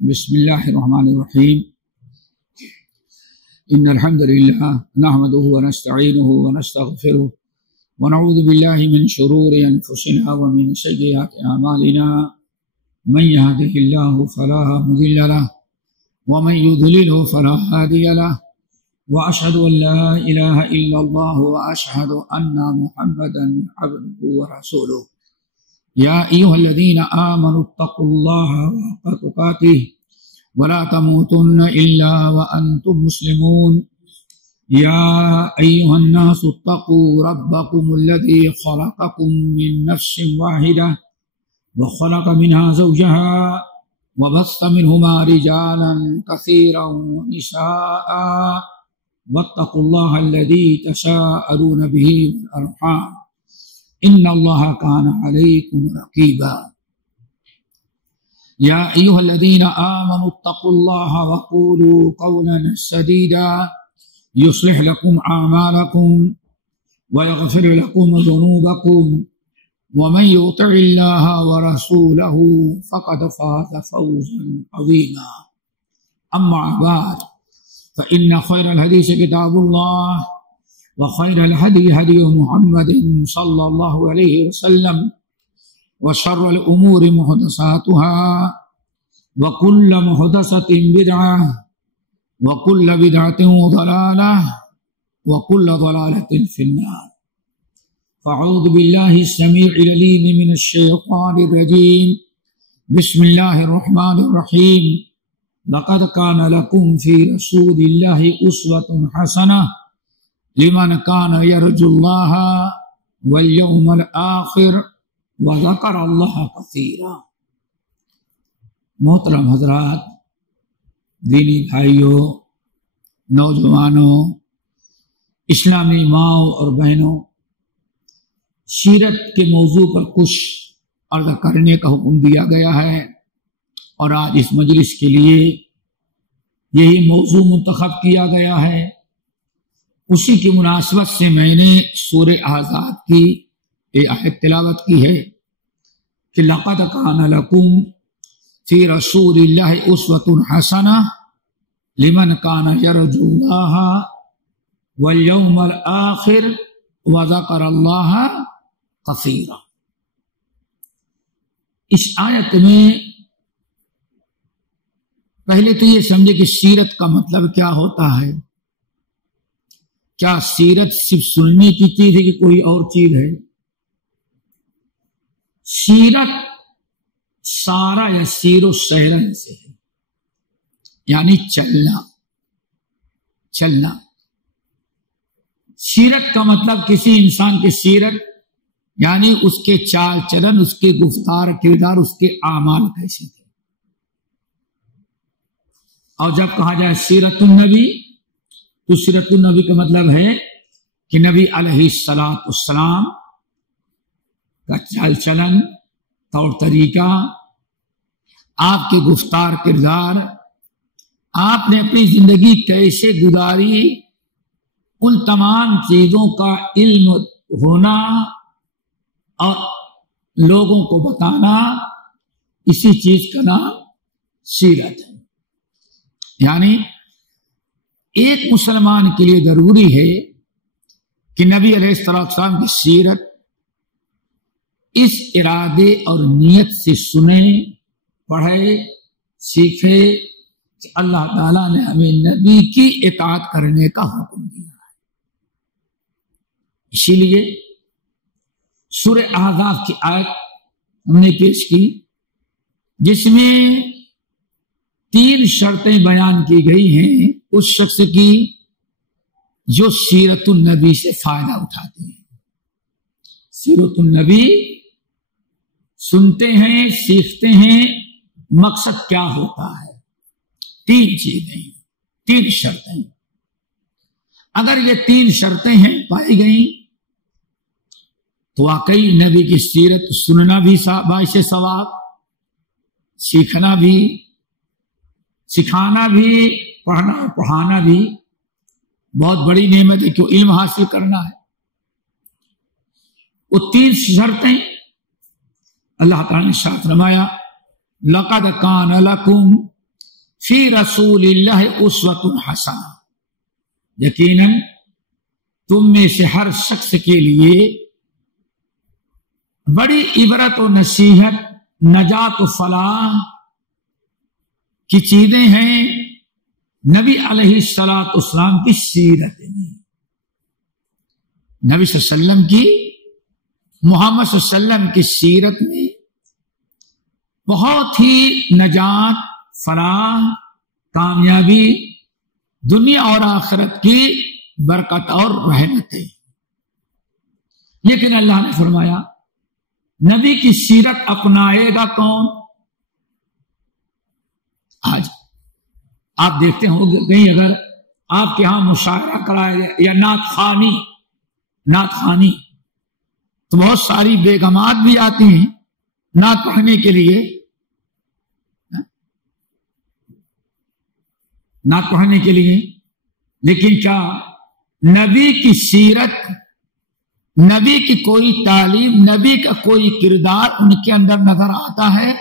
بسم اللہ الرحمن الرحیم ان الحمد للہ نحمده ونستعینه ونستغفره ونعوذ باللہ من شرور انفسنا ومن سیئات اعمالنا من يهده الله فلا مضل له ومن يضلل فلا هادي له واشهد ان لا اله الا الله واشهد ان محمدا عبده ورسوله یا ایھا الذین آمنوا اتقوا اللہ حق تقاته ولا تموتن الا وانتم مسلمون یا ایھا الناس اتقوا ربکم الذی خلقکم من نفس واحدہ وخلق منها زوجها وبث منهما رجالا كثيرا ونساء واتقوا الله الذي تساءلون به والارحام ان اللہ کان علیکم رقیبا یا ایھا الذین آمنوا اتقوا اللہ وقولوا قولا سدیدا یصلح لکم اعمالکم ویغفر لکم ذنوبکم ومن یطع اللہ ورسولہ فقد فاز فوزا عظیما اما بعد فإن خیر الحدیث کتاب اللہ وخير الهدي هدي محمد صلى الله عليه وسلم وشر الأمور محدثاتها وكل محدثة بدعة وكل بدعة ضلالة وكل ضلالة في النار فأعوذ بالله السميع العليم من الشيطان الرجيم بسم الله الرحمن الرحيم لقد كان لكم في رسول الله أسوة حسنة لمن کان یرجو اللہ والیوم الآخر وذکر اللہ کثیرا۔ محترم حضرات، دینی بھائیوں، نوجوانوں، اسلامی ماؤں اور بہنوں، سیرت کے موضوع پر کچھ عرض کرنے کا حکم دیا گیا ہے، اور آج اس مجلس کے لیے یہی موضوع منتخب کیا گیا ہے۔ اسی کی مناسبت سے میں نے سورہ احزاب کی ایک آیت تلاوت کی ہے کہ لقد کان لکم فی رسول اللہ اسوۃ حسنہ لمن کان یرجو اللہ والیوم الآخر وذکر اللہ کثیرا۔ اس آیت میں پہلے تو یہ سمجھے کہ سیرت کا مطلب کیا ہوتا ہے۔ کیا سیرت صرف سننے کی چیز ہے کہ کوئی اور چیز ہے؟ سیرت سارا یا سیر و سیرن سے ہے، یعنی چلنا۔ سیرت کا مطلب کسی انسان کی سیرت یعنی اس کے چال چلن، اس کے گفتار کردار، اس کے اعمال کیسے تھے۔ اور جب کہا جائے سیرت النبی تو سیرت النبی کا مطلب ہے کہ نبی علیہ السلام کا چال چلن، طور طریقہ، آپ کے گفتار کردار، آپ نے اپنی زندگی کیسے گزاری، ان تمام چیزوں کا علم ہونا اور لوگوں کو بتانا، اسی چیز کا نام سیرت ہے۔ یعنی ایک مسلمان کے لیے ضروری ہے کہ نبی علیہ السلام کی سیرت اس ارادے اور نیت سے سنے، پڑھے، سیکھے کہ اللہ تعالیٰ نے ہمیں نبی کی اطاعت کرنے کا حکم دیا ہے۔ اسی لیے سورہ احزاب کی آیت ہم نے پیش کی جس میں 3 شرطیں بیان کی گئی ہیں اس شخص کی جو سیرت النبی سے فائدہ اٹھاتے ہیں۔ سیرت النبی سنتے ہیں، سیکھتے ہیں، مقصد کیا ہوتا ہے؟ 3 چیزیں، 3 شرطیں۔ اگر یہ 3 شرطیں ہیں پائی گئیں تو واقعی نبی کی سیرت سننا بھی باعث ثواب، سیکھنا بھی، سکھانا بھی، پڑھنا اور پڑھانا بھی بہت بڑی نعمت ہے کہ علم حاصل کرنا ہے۔ وہ 3 شرطیں اللہ تعالیٰ نے شرط فرمایا لقد کان لکم فی رسول اللہ اسوۃ حسنہ، یقیناً تم میں سے ہر شخص کے لیے بڑی عبرت و نصیحت، نجات و فلاح کی چیزیں ہیں نبی علیہ الصلوۃ والسلام کی سیرت میں، نبی صلی اللہ علیہ وسلم کی، محمد صلی اللہ علیہ وسلم کی سیرت میں بہت ہی نجات، فلاح، کامیابی، دنیا اور آخرت کی برکت اور رحمت ہے۔ لیکن اللہ نے فرمایا نبی کی سیرت اپنائے گا کون؟ آج آپ دیکھتے ہو کہیں اگر آپ کے ہاں مشاعرہ کرایا جائے یا نعت خوانی تو بہت ساری بیگمات بھی آتی ہیں نعت پڑھنے کے لیے، نعت پڑھنے کے لیے، لیکن کیا نبی کی سیرت، نبی کی کوئی تعلیم، نبی کا کوئی کردار ان کے اندر نظر آتا ہے؟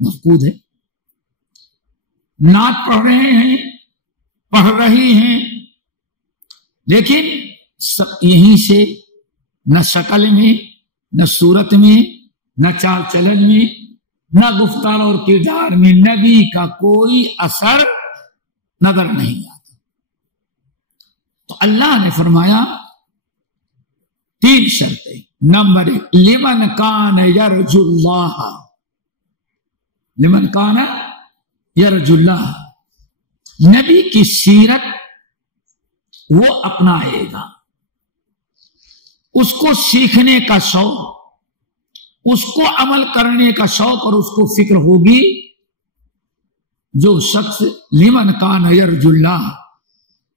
مفقود ہے۔ نعت پڑھ رہے ہیں، پڑھ رہی ہیں، لیکن یہیں سے نہ شکل میں، نہ صورت میں، نہ چال چلن میں، نہ گفتار اور کردار میں نبی کا کوئی اثر نظر نہیں آتا۔ تو اللہ نے فرمایا 3 شرطیں۔ نمبر 1، لمن کان یرجو اللہ، لمن کان یرجو اللہ، نبی کی سیرت وہ اپنائے گا، اس کو سیکھنے کا شوق، اس کو عمل کرنے کا شوق اور اس کو فکر ہوگی۔ جو شخص لمن کان یرجو اللہ،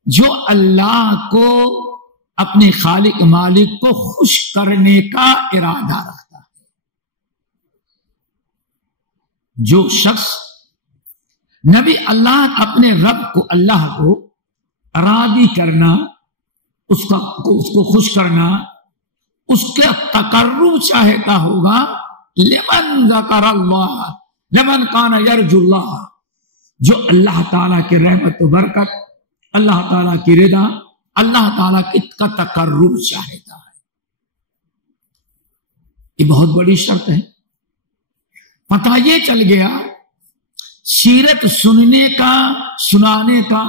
جو اللہ کو، اپنے خالق مالک کو خوش کرنے کا ارادہ رکھتا ہے، جو شخص نبی اللہ، اپنے رب کو، اللہ کو راضی کرنا، اس کو خوش کرنا، اس کا تقرب چاہتا ہوگا، لمن ذکر اللہ، لمن کان یرجو اللہ، جو اللہ تعالیٰ کی رحمت و برکت، اللہ تعالیٰ کی رضا، اللہ تعالیٰ کا تقرب چاہتا ہے۔ یہ بہت بڑی شرط ہے۔ پتہ یہ چل گیا سیرت سننے کا، سنانے کا،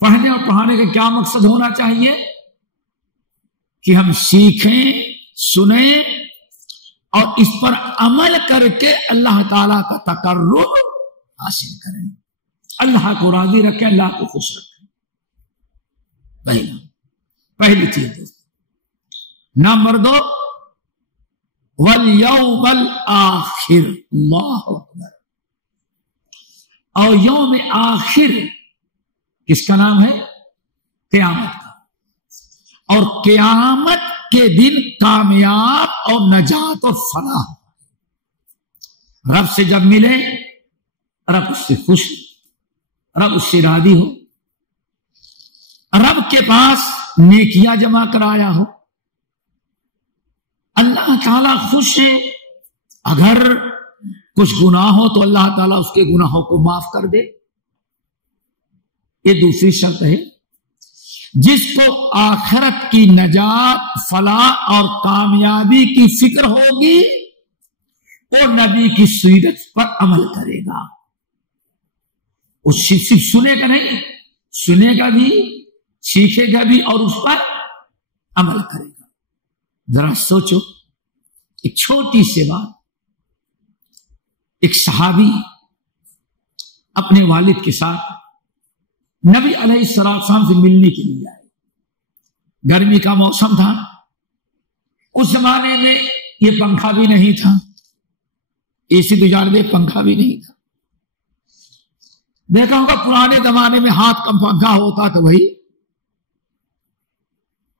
پڑھنے اور پڑھانے کا کیا مقصد ہونا چاہیے؟ کہ ہم سیکھیں، سنیں اور اس پر عمل کر کے اللہ تعالیٰ کا تقرب حاصل کریں، اللہ کو راضی رکھیں، اللہ کو خوش رکھیں۔ پہلی چیز۔ نمبر 2، والیوم الآخر، اللہ اکبر، اور یوم آخر کس کا نام ہے؟ قیامت کا، اور قیامت کے دن کامیاب اور نجات اور فلاح۔ رب سے جب ملے، رب اس سے خوش، رب اس سے راضی ہو، رب کے پاس نیکیاں جمع کرایا ہو، اللہ تعالیٰ خوش ہے۔ اگر کچھ گناہ ہو تو اللہ تعالیٰ اس کے گناہوں کو معاف کر دے۔ یہ دوسری شرط ہے۔ جس کو آخرت کی نجات، فلاح اور کامیابی کی فکر ہوگی، وہ نبی کی سیرت پر عمل کرے گا۔ وہ صرف سنے گا نہیں، سنے گا بھی، سیکھے گا بھی اور اس پر عمل کرے گا۔ ذرا سوچو، ایک چھوٹی سی بات، ایک صحابی اپنے والد کے ساتھ نبی علیہ السلام سے ملنے کے لیے آئے۔ گرمی کا موسم تھا، اس زمانے میں یہ پنکھا بھی نہیں تھا، اے سی تو جان دے، پنکھا بھی نہیں تھا۔ دیکھا ہوگا پرانے زمانے میں ہاتھ کا پنکھا ہوتا تو وہی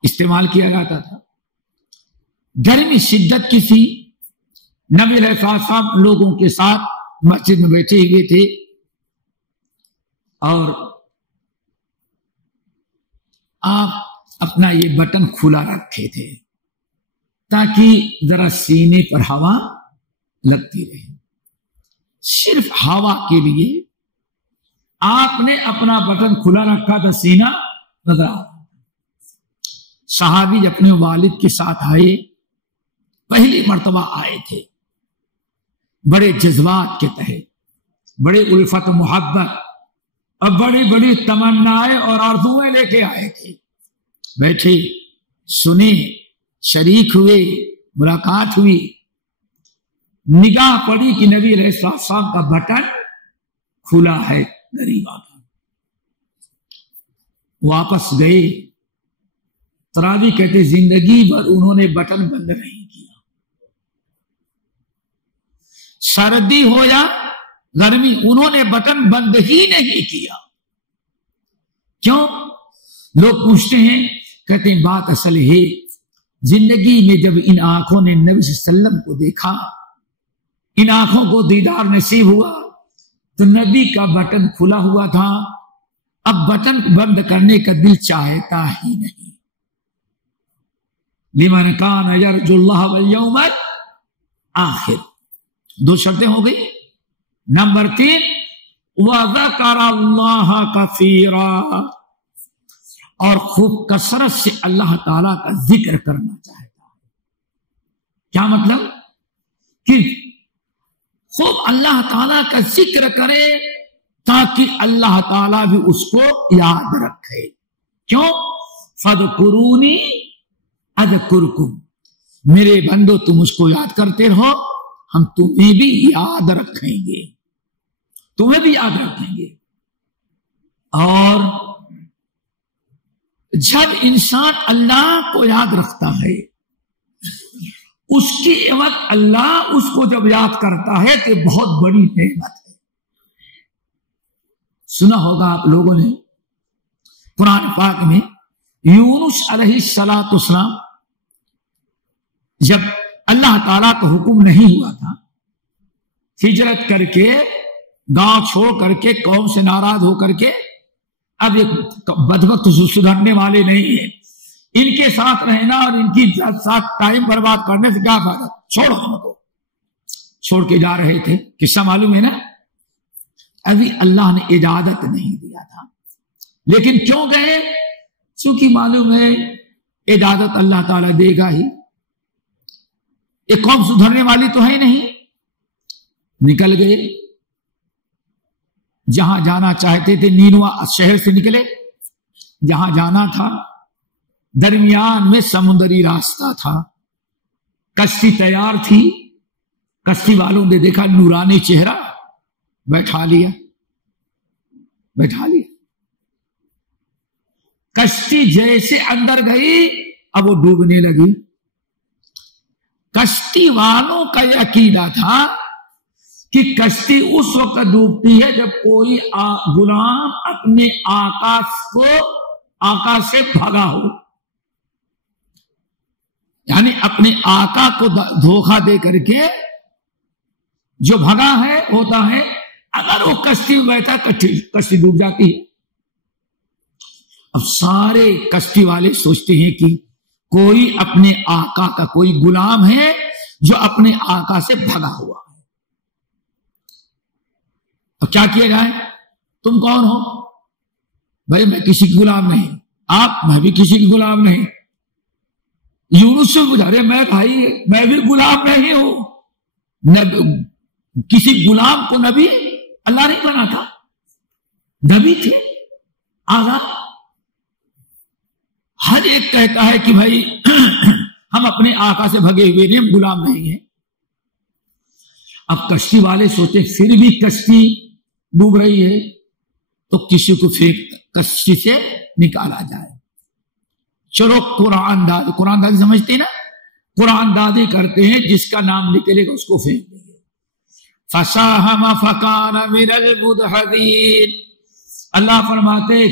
استعمال کیا جاتا تھا۔ گرمی شدت کی تھی، نبی علیہ السلام لوگوں کے ساتھ مسجد میں بیٹھے ہوئے تھے اور آپ اپنا یہ بٹن کھلا رکھے تھے تاکہ ذرا سینے پر ہوا لگتی رہے۔ صرف ہوا کے لیے آپ نے اپنا بٹن کھلا رکھا تھا، سینہ نظر آ رہا۔ صحابی اپنے والد کے ساتھ آئے، پہلی مرتبہ آئے تھے، بڑے جذبات کے تحت، بڑے الفت و محبت اور بڑی بڑی تمنائیں اور آرزویں لے کے آئے تھے۔ بیٹھے، سنے، شریک ہوئے، ملاقات ہوئی، نگاہ پڑی کہ نبی علیہ السلام کا بٹن کھلا ہے، غریب آقا۔ واپس گئے۔ تراوی کہتے زندگی بھر انہوں نے بٹن بند نہیں کیا، سردی ہو یا گرمی انہوں نے بٹن بند ہی نہیں کیا۔ کیوں؟ لوگ پوچھتے ہیں، کہتے ہیں بات اصل ہے زندگی میں جب ان آنکھوں نے نبی صلی اللہ علیہ وسلم کو دیکھا، ان آنکھوں کو دیدار نصیب ہوا، تو نبی کا بٹن کھلا ہوا تھا، اب بٹن بند کرنے کا دل چاہتا ہی نہیں۔ لمن کان یرجو اللہ والیوم الآخر، دو شرطیں ہو گئی۔ نمبر 3، وذکر اللہ کثیرا، اور خوب کثرت سے اللہ تعالی کا ذکر کرنا چاہتا ہے۔ کیا مطلب؟ کہ خوب اللہ تعالی کا ذکر کرے تاکہ اللہ تعالی بھی اس کو یاد رکھے۔ کیوں؟ فاذکرونی اذکرکم، میرے بندو تم اس کو یاد کرتے رہو، ہم تمہیں بھی یاد رکھیں گے، تمہیں بھی یاد رکھیں گے۔ اور جب انسان اللہ کو یاد رکھتا ہے، اس کی عوض اللہ اس کو جب یاد کرتا ہے تو بہت بڑی نعمت ہے۔ سنا ہوگا آپ لوگوں نے قرآن پاک میں یونس علیہ السلام جب اللہ تعالیٰ کا حکم نہیں ہوا تھا، ہجرت کر کے گاؤں چھوڑ کر کے قوم سے ناراض ہو کر کے اب ایک بدبخت سدھرنے والے نہیں ہیں، ان کے ساتھ رہنا اور ان کی ساتھ ٹائم برباد کرنے سے کیا فائدہ، چھوڑو ہم کو، چھوڑ کے جا رہے تھے۔ قصہ معلوم ہے نا؟ ابھی اللہ نے اجازت نہیں دیا تھا، لیکن کیوں گئے؟ چونکہ معلوم ہے اجازت اللہ تعالیٰ دے گا ہی، ایک قوم سدھرنے والی تو ہے نہیں۔ نکل گئے، جہاں جانا چاہتے تھے، نینوا شہر سے نکلے، جہاں جانا تھا درمیان میں سمندری راستہ تھا، کشتی تیار تھی، کشتی والوں نے دیکھا نورانی چہرہ، بیٹھا لیا۔ کشتی جیسے اندر گئی اب وہ ڈوبنے لگی۔ کشتی والوں کا یہ عقیدہ تھا کہ کشتی اس وقت ڈوبتی ہے جب کوئی غلام اپنے آقا سے بھگا ہو، یعنی اپنے آقا کو دھوکہ دے کر کے جو بھگا ہے ہوتا ہے، اگر وہ کشتی میں بیٹھا کشتی ڈوب جاتی ہے۔ اب سارے کشتی والے سوچتے ہیں کہ کوئی اپنے آقا کا کوئی غلام ہے جو اپنے آقا سے بھگا ہوا ہے، اب کیا کیا جائے؟ تم کون ہو؟ بھائی میں کسی کی غلام نہیں، میں بھی کسی کی غلام نہیں۔ یونس سے پوچھا، رہے میں بھی غلام نہیں ہوں، کسی غلام کو نبی اللہ نہیں بنا تھا، نبی تھے آزاد۔ ہر ایک کہتا ہے کہ بھائی ہم اپنے آقا سے بھگے ہوئے نہیں، ہم غلام نہیں ہیں۔ اب کشتی والے سوچے پھر بھی کشتی ڈوب رہی ہے تو کسی کو کشتی سے نکالا جائے، چلو قرآن دادی سمجھتے ہیں نا، قرآن دادی کرتے ہیں، جس کا نام نکلے گا اس کو پھینک دیں گے۔ فساہم فکان من المدحضین، اللہ فرماتے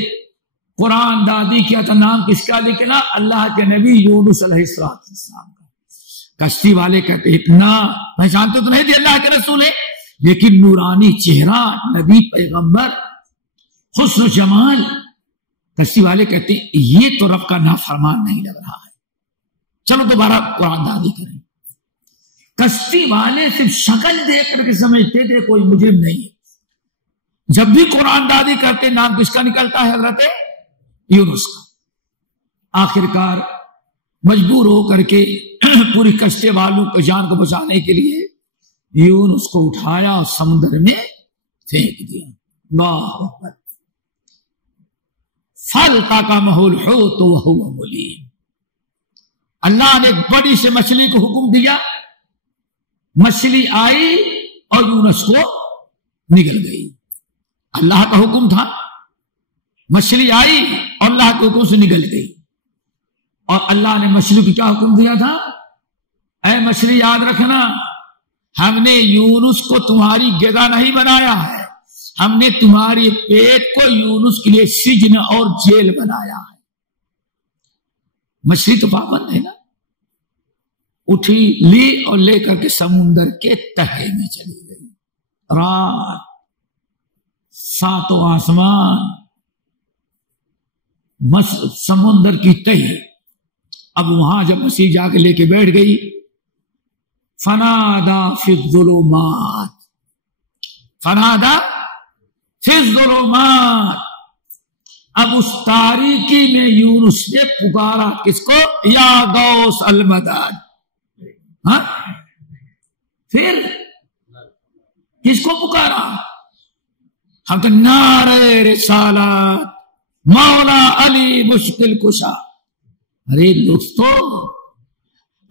قرآن دادی کیا تھا، نام کس کا لکھنا؟ اللہ کے نبی یونس علیہ السلام کا۔ کشتی والے کہتے اتنا پہچانتے تو نہیں تھے اللہ کے رسول ہے، لیکن نورانی چہرہ، نبی، پیغمبر، حسن و جمال۔ کشتی والے کہتے یہ تو رب کا نافرمان نہیں لگ رہا ہے، چلو دوبارہ قرآن دادی کریں۔ کشتی والے صرف شکل دیکھ کر کے سمجھتے تھے کوئی مجرم نہیں ہے. جب بھی قرآن دادی کرتے نام کس کا نکلتا ہے؟ حضرت یونس کا. آخرکار مجبور ہو کر کے پوری کشتی والوں کو جان کو بچانے کے لیے یونس کو اٹھایا اور سمندر میں پھینک دیا. اللہ اکبر. فالتقمہ الحوت وہو ملیم. اللہ نے ایک بڑی سے مچھلی کو حکم دیا، مچھلی آئی اور یونس کو نگل گئی. اللہ کا حکم تھا، مچھلی آئی اور اللہ کے حکم سے نگل گئی. اور اللہ نے مچھلی کو کیا حکم دیا تھا؟ اے مچھلی یاد رکھنا، ہم نے یونس کو تمہاری غذا نہیں بنایا ہے، ہم نے تمہاری پیٹ کو یونس کے لیے سجن اور جیل بنایا ہے. مچھلی تو پابند ہے نا. اٹھی لی اور لے کر کے سمندر کے تہے میں چلی گئی. رات، ساتوں آسمان، سمندر کی تہی. اب وہاں جب مسیح جا کے لے کے بیٹھ گئی، فنادا فی الظلمات، فنادا فی الظلمات. اب اس تاریکی میں یونس نے پکارا کس کو؟ یا غوث المدد. ہاں، پھر کس کو پکارا؟ ہم تو نعرہ رسالت مولا علی مشکل کشا. ارے دوستو،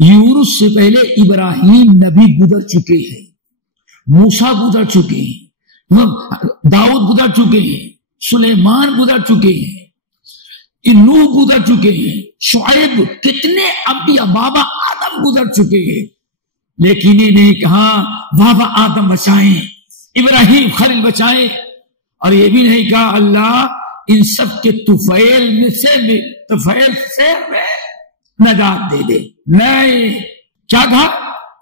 یونس سے پہلے ابراہیم نبی گزر چکے ہیں، موسیٰ گزر چکے ہیں، داؤد گزر چکے ہیں، سلیمان گزر چکے ہیں، نوح گزر چکے ہیں، شعیب، کتنے انبیاء، بابا آدم گزر چکے ہیں. لیکن یہ نہیں کہا بابا آدم بچائیں، ابراہیم خلیل بچائیں، اور یہ بھی نہیں کہا اللہ ان سب کے طفیل سے نجات دے دے. نہیں، کیا کہا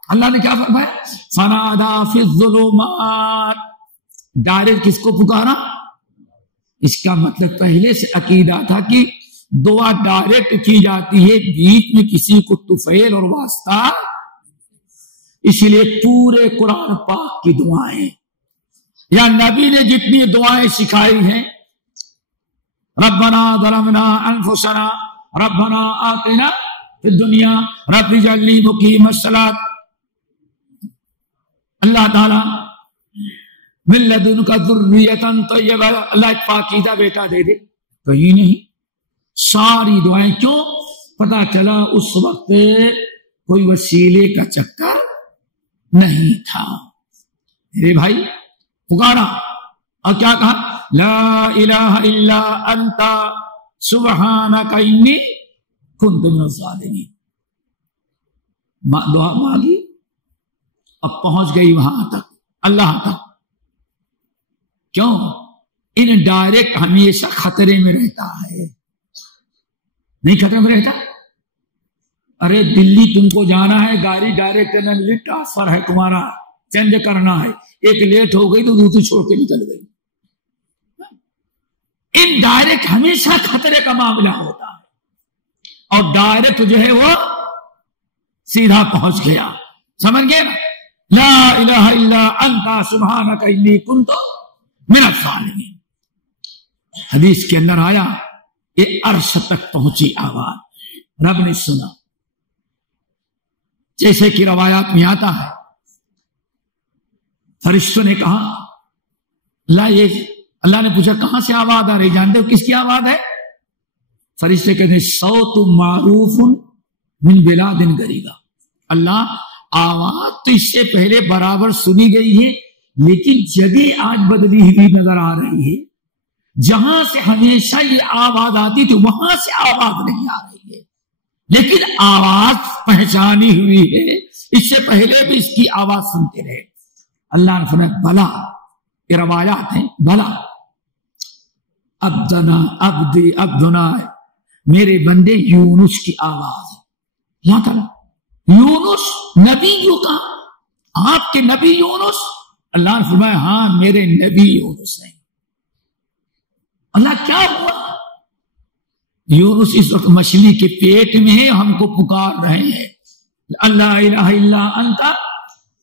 اللہ نے؟ کیا فرمایا؟ فنادا فی الظلمات. ڈائریکٹ کس کو پکارا؟ اس کا مطلب پہلے سے عقیدہ تھا کہ دعا ڈائریکٹ کی جاتی ہے، بیچ میں کسی کو طفیل اور واسطہ. اسی لیے پورے قرآن پاک کی دعائیں یا نبی نے جتنی دعائیں سکھائی ہیں، ربنا ظلمنا انفسنا ربنا آتنا فی الدنیا رب اجعلنی مقیم الصلاۃ، اللہ تعالی من لدنک ذریۃ طیبہ، اللہ ایک پاکیزہ بیٹا دے دے. کہیں نہیں، ساری دعائیں. کیوں؟ پتا چلا اس وقت کوئی وسیلے کا چکر نہیں تھا. میرے بھائی پکارا اور کیا کہا؟ لا الہ الا انت سبحانک انی کنت من الظالمین. دعا مانگی، اب پہنچ گئی وہاں تک، اللہ تک. کیوں؟ ان ڈائریکٹ ہمیشہ خطرے میں رہتا ہے. نہیں خطرے میں رہتا. ارے دلی تم کو جانا ہے، گاڑی ڈائریکٹ ٹرانسفر ہے، تمہارا چینج کرنا ہے، ایک لیٹ ہو گئی تو دوسری چھوڑ کے نکل گئی. ان ڈائریکٹ ہمیشہ خطرے کا معاملہ ہوتا ہے، اور ڈائریکٹ جو ہے وہ سیدھا پہنچ گیا. سمجھ گئے نا؟ لا الہ الا انت سبحانک انی کنت من الظالمین. حدیث کے اندر آیا، یہ عرش تک پہنچی آواز، رب نے سنا. جیسے کہ روایات میں آتا ہے، فرشتوں نے کہا اللہ نے پوچھا کہاں سے آواز آ رہی؟ جانتے ہو کس کی آواز ہے؟ فرشتے کہتے ہیں صوت معروف من بلاد غریبہ. اللہ، آواز تو اس سے پہلے برابر سنی گئی ہے، لیکن جگہ آج بدلی ہوئی نظر آ رہی ہے. جہاں سے ہمیشہ یہ آواز آتی تھی وہاں سے آواز نہیں آ رہی ہے، لیکن آواز پہچانی ہوئی ہے. اس سے پہلے بھی اس کی آواز سنتے رہے. اللہ نے فرمایا بلا، یہ روایات ہیں، بلا عبدنا میرے بندے یونس کی آواز ہے. اللہ تعالیٰ یونس نبی کیوں کہا؟ آپ کے نبی یونس؟ اللہ نے فرمایا ہاں میرے نبی یونس ہیں. اللہ کیا ہوا؟ یونس اس وقت مچھلی کے پیٹ میں ہے، ہم کو پکار رہے ہیں اللہ الہ الا انت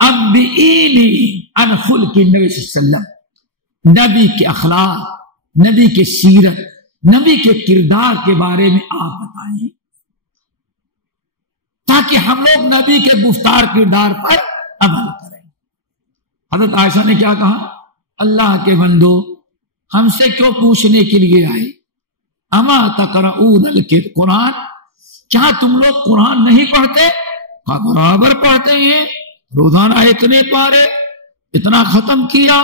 انبئینی عن خلق النبی صلی اللہ علیہ وسلم، نبی کے اخلاق، نبی کی سیرت، نبی کے کردار کے بارے میں آپ بتائیں، تاکہ ہم لوگ نبی کے گفتار کردار پر عمل کریں۔ حضرت عائشہ نے کیا کہا؟ اللہ کے بندو، ہم سے کیوں پوچھنے کے لیے آئے؟ اما تقرؤون القرآن، کیا تم لوگ قرآن نہیں پڑھتے؟ کہا برابر پڑھتے ہیں، روزانہ اتنے پارے، اتنا ختم کیا،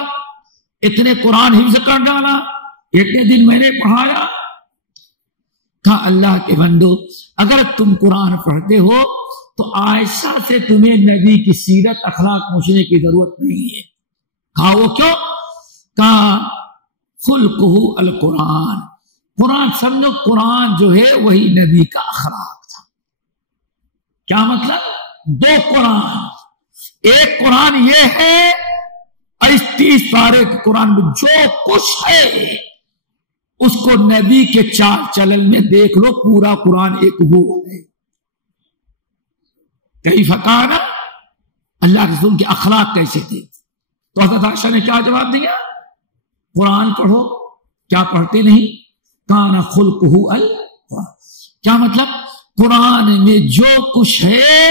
اتنے قرآن حفظ کر ڈالا، اتنے دن میں نے پڑھایا۔ کہا اللہ کے بندو، اگر تم قرآن پڑھتے ہو تو عائشہ سے تمہیں نبی کی سیرت اخلاق پوچھنے کی ضرورت نہیں ہے۔ کہا وہ کیوں؟ کہا خلقہ القرآن، قرآن سمجھو، قرآن جو ہے وہی نبی کا اخلاق تھا۔ کیا مطلب؟ دو قرآن، ایک قرآن یہ ہے اور اس 30 پارے کے قرآن میں جو کچھ ہے اس کو نبی کے چال چلن میں دیکھ لو، پورا قرآن ایک وہ ہے۔ کیف کان، اللہ کے رسول کے اخلاق کیسے تھے؟ تو حضرت عائشہ نے کیا جواب دیا؟ قرآن پڑھو، کیا پڑھتے نہیں؟ کان خلقہ القرآن، کیا مطلب؟ قرآن میں جو کچھ ہے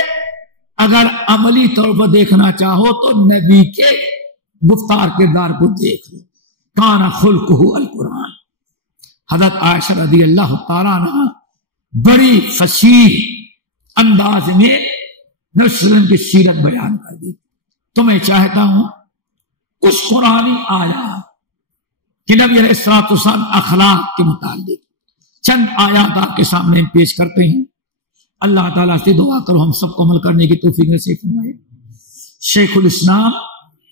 اگر عملی طور پر دیکھنا چاہو تو نبی کے گفتار کردار کو دیکھ لو۔ کان خلقہ القرآن۔ حضرت عائشہ رضی اللہ تعالیٰ عنہ بڑی فصیح انداز میں نبی صلی اللہ علیہ وسلم کی سیرت بیان کر دی۔ تو میں چاہتا ہوں کچھ قرآنی آیات کہ نبی علیہ السلام اخلاق کے متعلق چند آیات آپ کے سامنے پیش کرتے ہیں۔ اللہ تعالیٰ سے دعا کرو ہم سب کو عمل کرنے کی توفیق نصیب فرمائے۔ شیخ الاسلام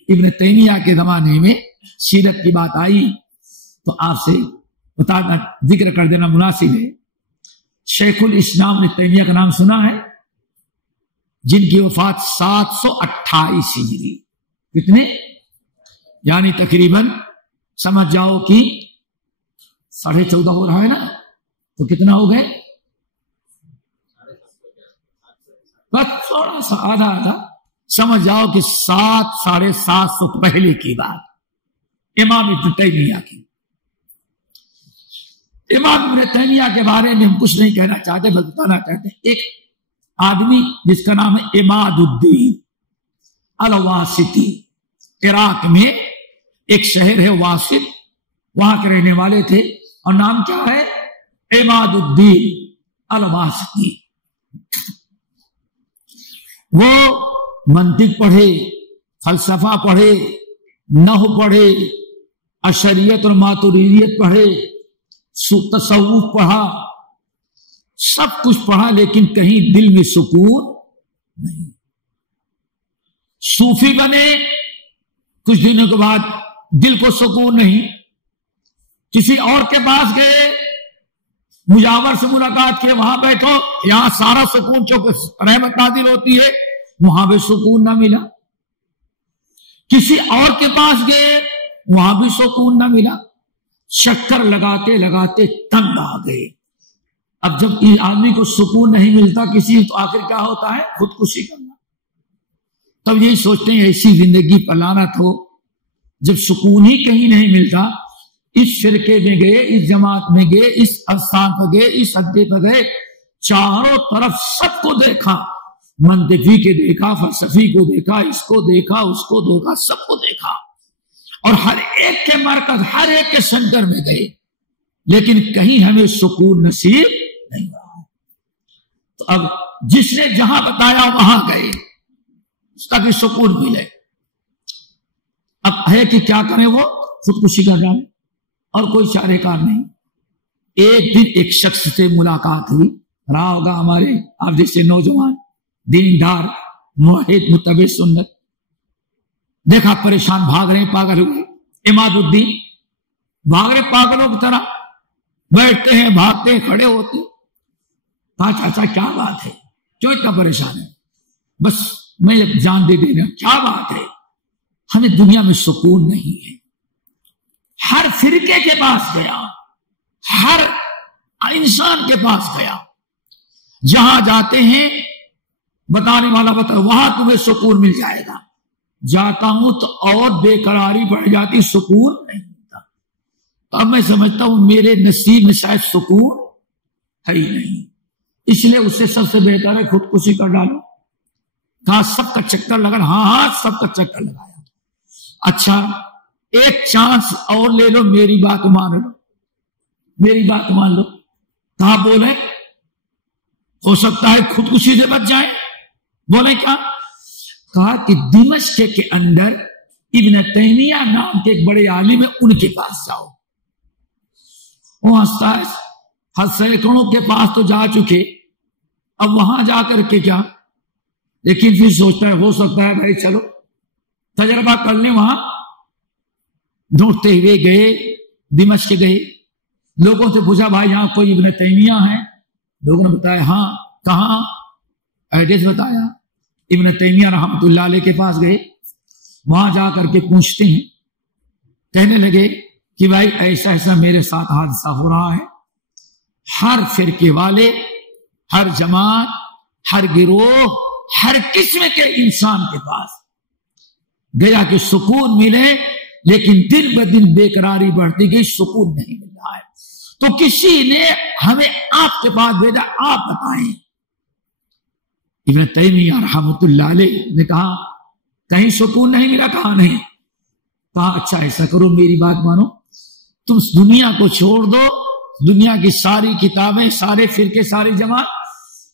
ابن تیمیہ کے زمانے میں سیرت کی بات آئی تو آپ سے بتانا، ذکر کر دینا مناسب ہے۔ شیخ الاسلام ابن تیمیہ کا نام سنا ہے، جن کی وفات 728 ہجری، کتنے؟ یعنی تقریباً سمجھ جاؤ کہ 14.5 ہو رہا ہے نا، تو کتنا ہو گئے؟ بس تھوڑا سا آدھا سمجھ جاؤ کہ 700-750 پہلے کی بات، امام ابن تیمیہ کی۔ امام ابن تیمیہ کے بارے میں ہم کچھ نہیں کہنا چاہتے، بس بتانا چاہتے ہیں ایک آدمی جس کا نام ہے عماد الدین الواسطی، عراق میں ایک شہر ہے واسط، وہاں کے رہنے والے تھے، اور نام کیا ہے؟ عماد الدین الواسطی۔ وہ منطق پڑھے، فلسفہ پڑھے، نحو پڑھے، اشریت اور ماتریدیت پڑھے، تصوف پڑھا، سب کچھ پڑھا، لیکن کہیں دل میں سکون نہیں۔ صوفی بنے، کچھ دنوں کے بعد دل کو سکون نہیں، کسی اور کے پاس گئے، مجاور سے ملاقات کیے، وہاں بیٹھو، یہاں سارا سکون چونکہ رحمت نازل ہوتی ہے، وہاں بھی سکون نہ ملا۔ کسی اور کے پاس گئے، وہاں بھی سکون نہ ملا، چکر لگاتے لگاتے تنگ آ گئے۔ اب جب آدمی کو سکون نہیں ملتا کسی، تو آخر کیا ہوتا ہے؟ خودکشی کرنا۔ تب یہی سوچتے ہیں ایسی زندگی پر لعنت ہو، جب سکون ہی کہیں نہیں ملتا، اس فرقے میں گئے، اس جماعت میں گئے، اس استان پہ گئے، اس اڈے پہ گئے، چاروں طرف سب کو دیکھا، منطقی کے دیکھا، فلسفی کو دیکھا، اس کو دیکھا، اس کو دیکھا، سب کو دیکھا، اور ہر ایک کے مرکز، ہر ایک کے سینٹر میں گئے، لیکن کہیں ہمیں سکون نصیب نہیں ہوا۔ تو اب جس نے جہاں بتایا وہاں گئے تاکہ سکون ملے۔ اب ہے کہ کیا کریں، وہ خودکشی کر ڈالے اور کوئی چارہ کار نہیں۔ ایک دن ایک شخص سے ملاقات ہوئی، رہا ہوگا ہمارے آپ جیسے نوجوان، دیندار، موحد، متبع سنت، دیکھا پریشان بھاگ رہے ہیں، پاگل ہوئے، عماد الدین بھاگ رہے پاگلوں کی طرح، بیٹھتے ہیں، بھاگتے ہیں، کھڑے ہوتے۔ کہا چاچا کیا بات ہے، کیوں اتنا پریشان ہے؟ بس میں ایک جان دے دینا، کیا بات ہے؟ ہمیں دنیا میں سکون نہیں ہے۔ ہر فرقے کے پاس گیا، ہر انسان کے پاس گیا، جہاں جاتے ہیں بتانے والا بتا، وہاں تمہیں سکون مل جائے گا، جاتا ہوں تو اور بے قراری بڑھ جاتی، سکون نہیں ملتا۔ تو اب میں سمجھتا ہوں میرے نصیب میں شاید سکون ہے ہی نہیں، اس لیے اس سے سب سے بہتر ہے خودکشی کر ڈالو۔ کہا سب کا چکر لگا، ہاں سب کا چکر لگایا۔ اچھا ایک چانس اور لے لو، میری بات مان لو، میری بات مان لو۔ کہاں بولے ہو سکتا ہے خودکشی سے بچ جائے، بولے کیا؟ کہا کہ دمشق کے اندر ابن تیمیہ نام کے ایک بڑے عالم ہے، ان کے پاس جاؤ۔ وہ سینکڑوں کے پاس تو جا چکے، اب وہاں جا کر کے کیا؟ لیکن پھر سوچتا ہے ہو سکتا ہے بھائی چلو تجربہ کر لیں۔ وہاں ڈھونڈتے ہوئے گئے، دمشق گئے، لوگوں سے پوچھا بھائی یہاں کوئی ابن تیمیہ ہے؟ لوگوں نے بتایا ہاں۔ کہاں؟ ایڈریس بتایا۔ ابن تیمیہ رحمۃ اللہ علیہ کے پاس گئے، وہاں جا کر کے پوچھتے ہیں، کہنے لگے کہ بھائی ایسا ایسا میرے ساتھ حادثہ ہو رہا ہے، ہر فرقے والے، ہر جماعت، ہر گروہ، ہر قسم کے انسان کے پاس گیا کہ سکون ملے، لیکن دن بہ دن بے قراری بڑھتی گئی، سکون نہیں مل رہا ہے۔ تو کسی نے ہمیں آپ کے پاس بھیجا، آپ بتائیں۔ ابن تیمیہ رحمۃ اللہ علیہ نے کہا کہیں سکون نہیں ملا؟ کہا نہیں۔ کہا اچھا ایسا کرو، میری بات مانو، تم دنیا کو چھوڑ دو، دنیا کی ساری کتابیں، سارے فرقے، ساری جماعت،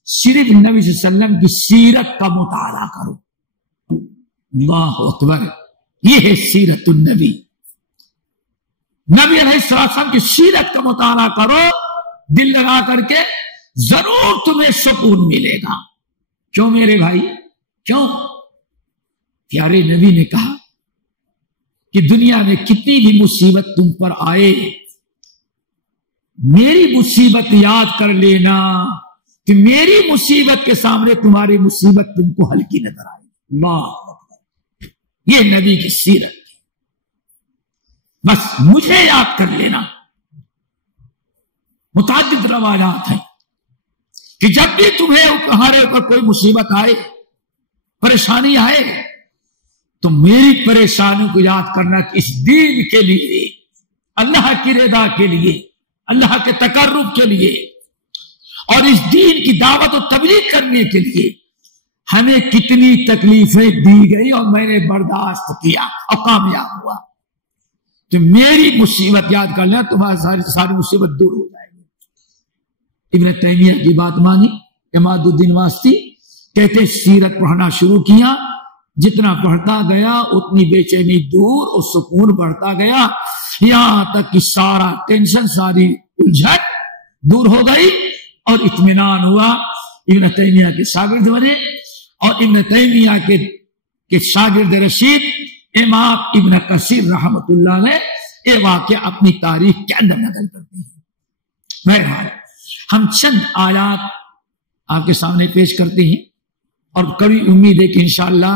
صرف نبی صلی اللہ علیہ وسلم کی سیرت کا مطالعہ کرو۔ اللہ اکبر، یہ ہے سیرت النبی۔ نبی علیہ السلام کی سیرت کا مطالعہ کرو، دل لگا کر کے، ضرور تمہیں سکون ملے گا۔ کیوں میرے بھائی؟ کیوں؟ پیارے نبی نے کہا کہ دنیا میں کتنی بھی مصیبت تم پر آئے، میری مصیبت یاد کر لینا کہ میری مصیبت کے سامنے تمہاری مصیبت تم کو ہلکی نظر آئے۔ اللہ اکبر، یہ نبی کی سیرت، بس مجھے یاد کر لینا۔ متعدد روایات ہیں کہ جب بھی تمہارے اوپر کوئی مصیبت آئے، پریشانی آئے، تو میری پریشانی کو یاد کرنا کہ اس دین کے لیے، اللہ کی رضا کے لیے، اللہ کے تقرب کے لیے، اور اس دین کی دعوت و تبلیغ کرنے کے لیے ہمیں کتنی تکلیفیں دی گئی اور میں نے برداشت کیا اور کامیاب ہوا۔ تو میری مصیبت یاد کر لیں، تمہاری ساری مصیبت دور ہو جائے گی۔ ابن تیمیہ کی بات مانی، عماد الدین واسطی کہتے سیرت پڑھنا شروع کیا، جتنا پڑھتا گیا اتنی بے چینی دور اور سکون بڑھتا گیا، یہاں تک کہ سارا ٹینشن، ساری الجھن دور ہو گئی اور اطمینان ہوا۔ ابن تیمیہ کے شاگرد بنے، اور ابن تیمیہ کے شاگرد رشید امام ابن کثیر رحمت اللہ علیہ یہ واقعہ اپنی تاریخ کے اندر نقل کرتے ہیں۔ بہرحال ہم چند آیات آپ کے سامنے پیش کرتے ہیں، اور کبھی امید ہے کہ انشاءاللہ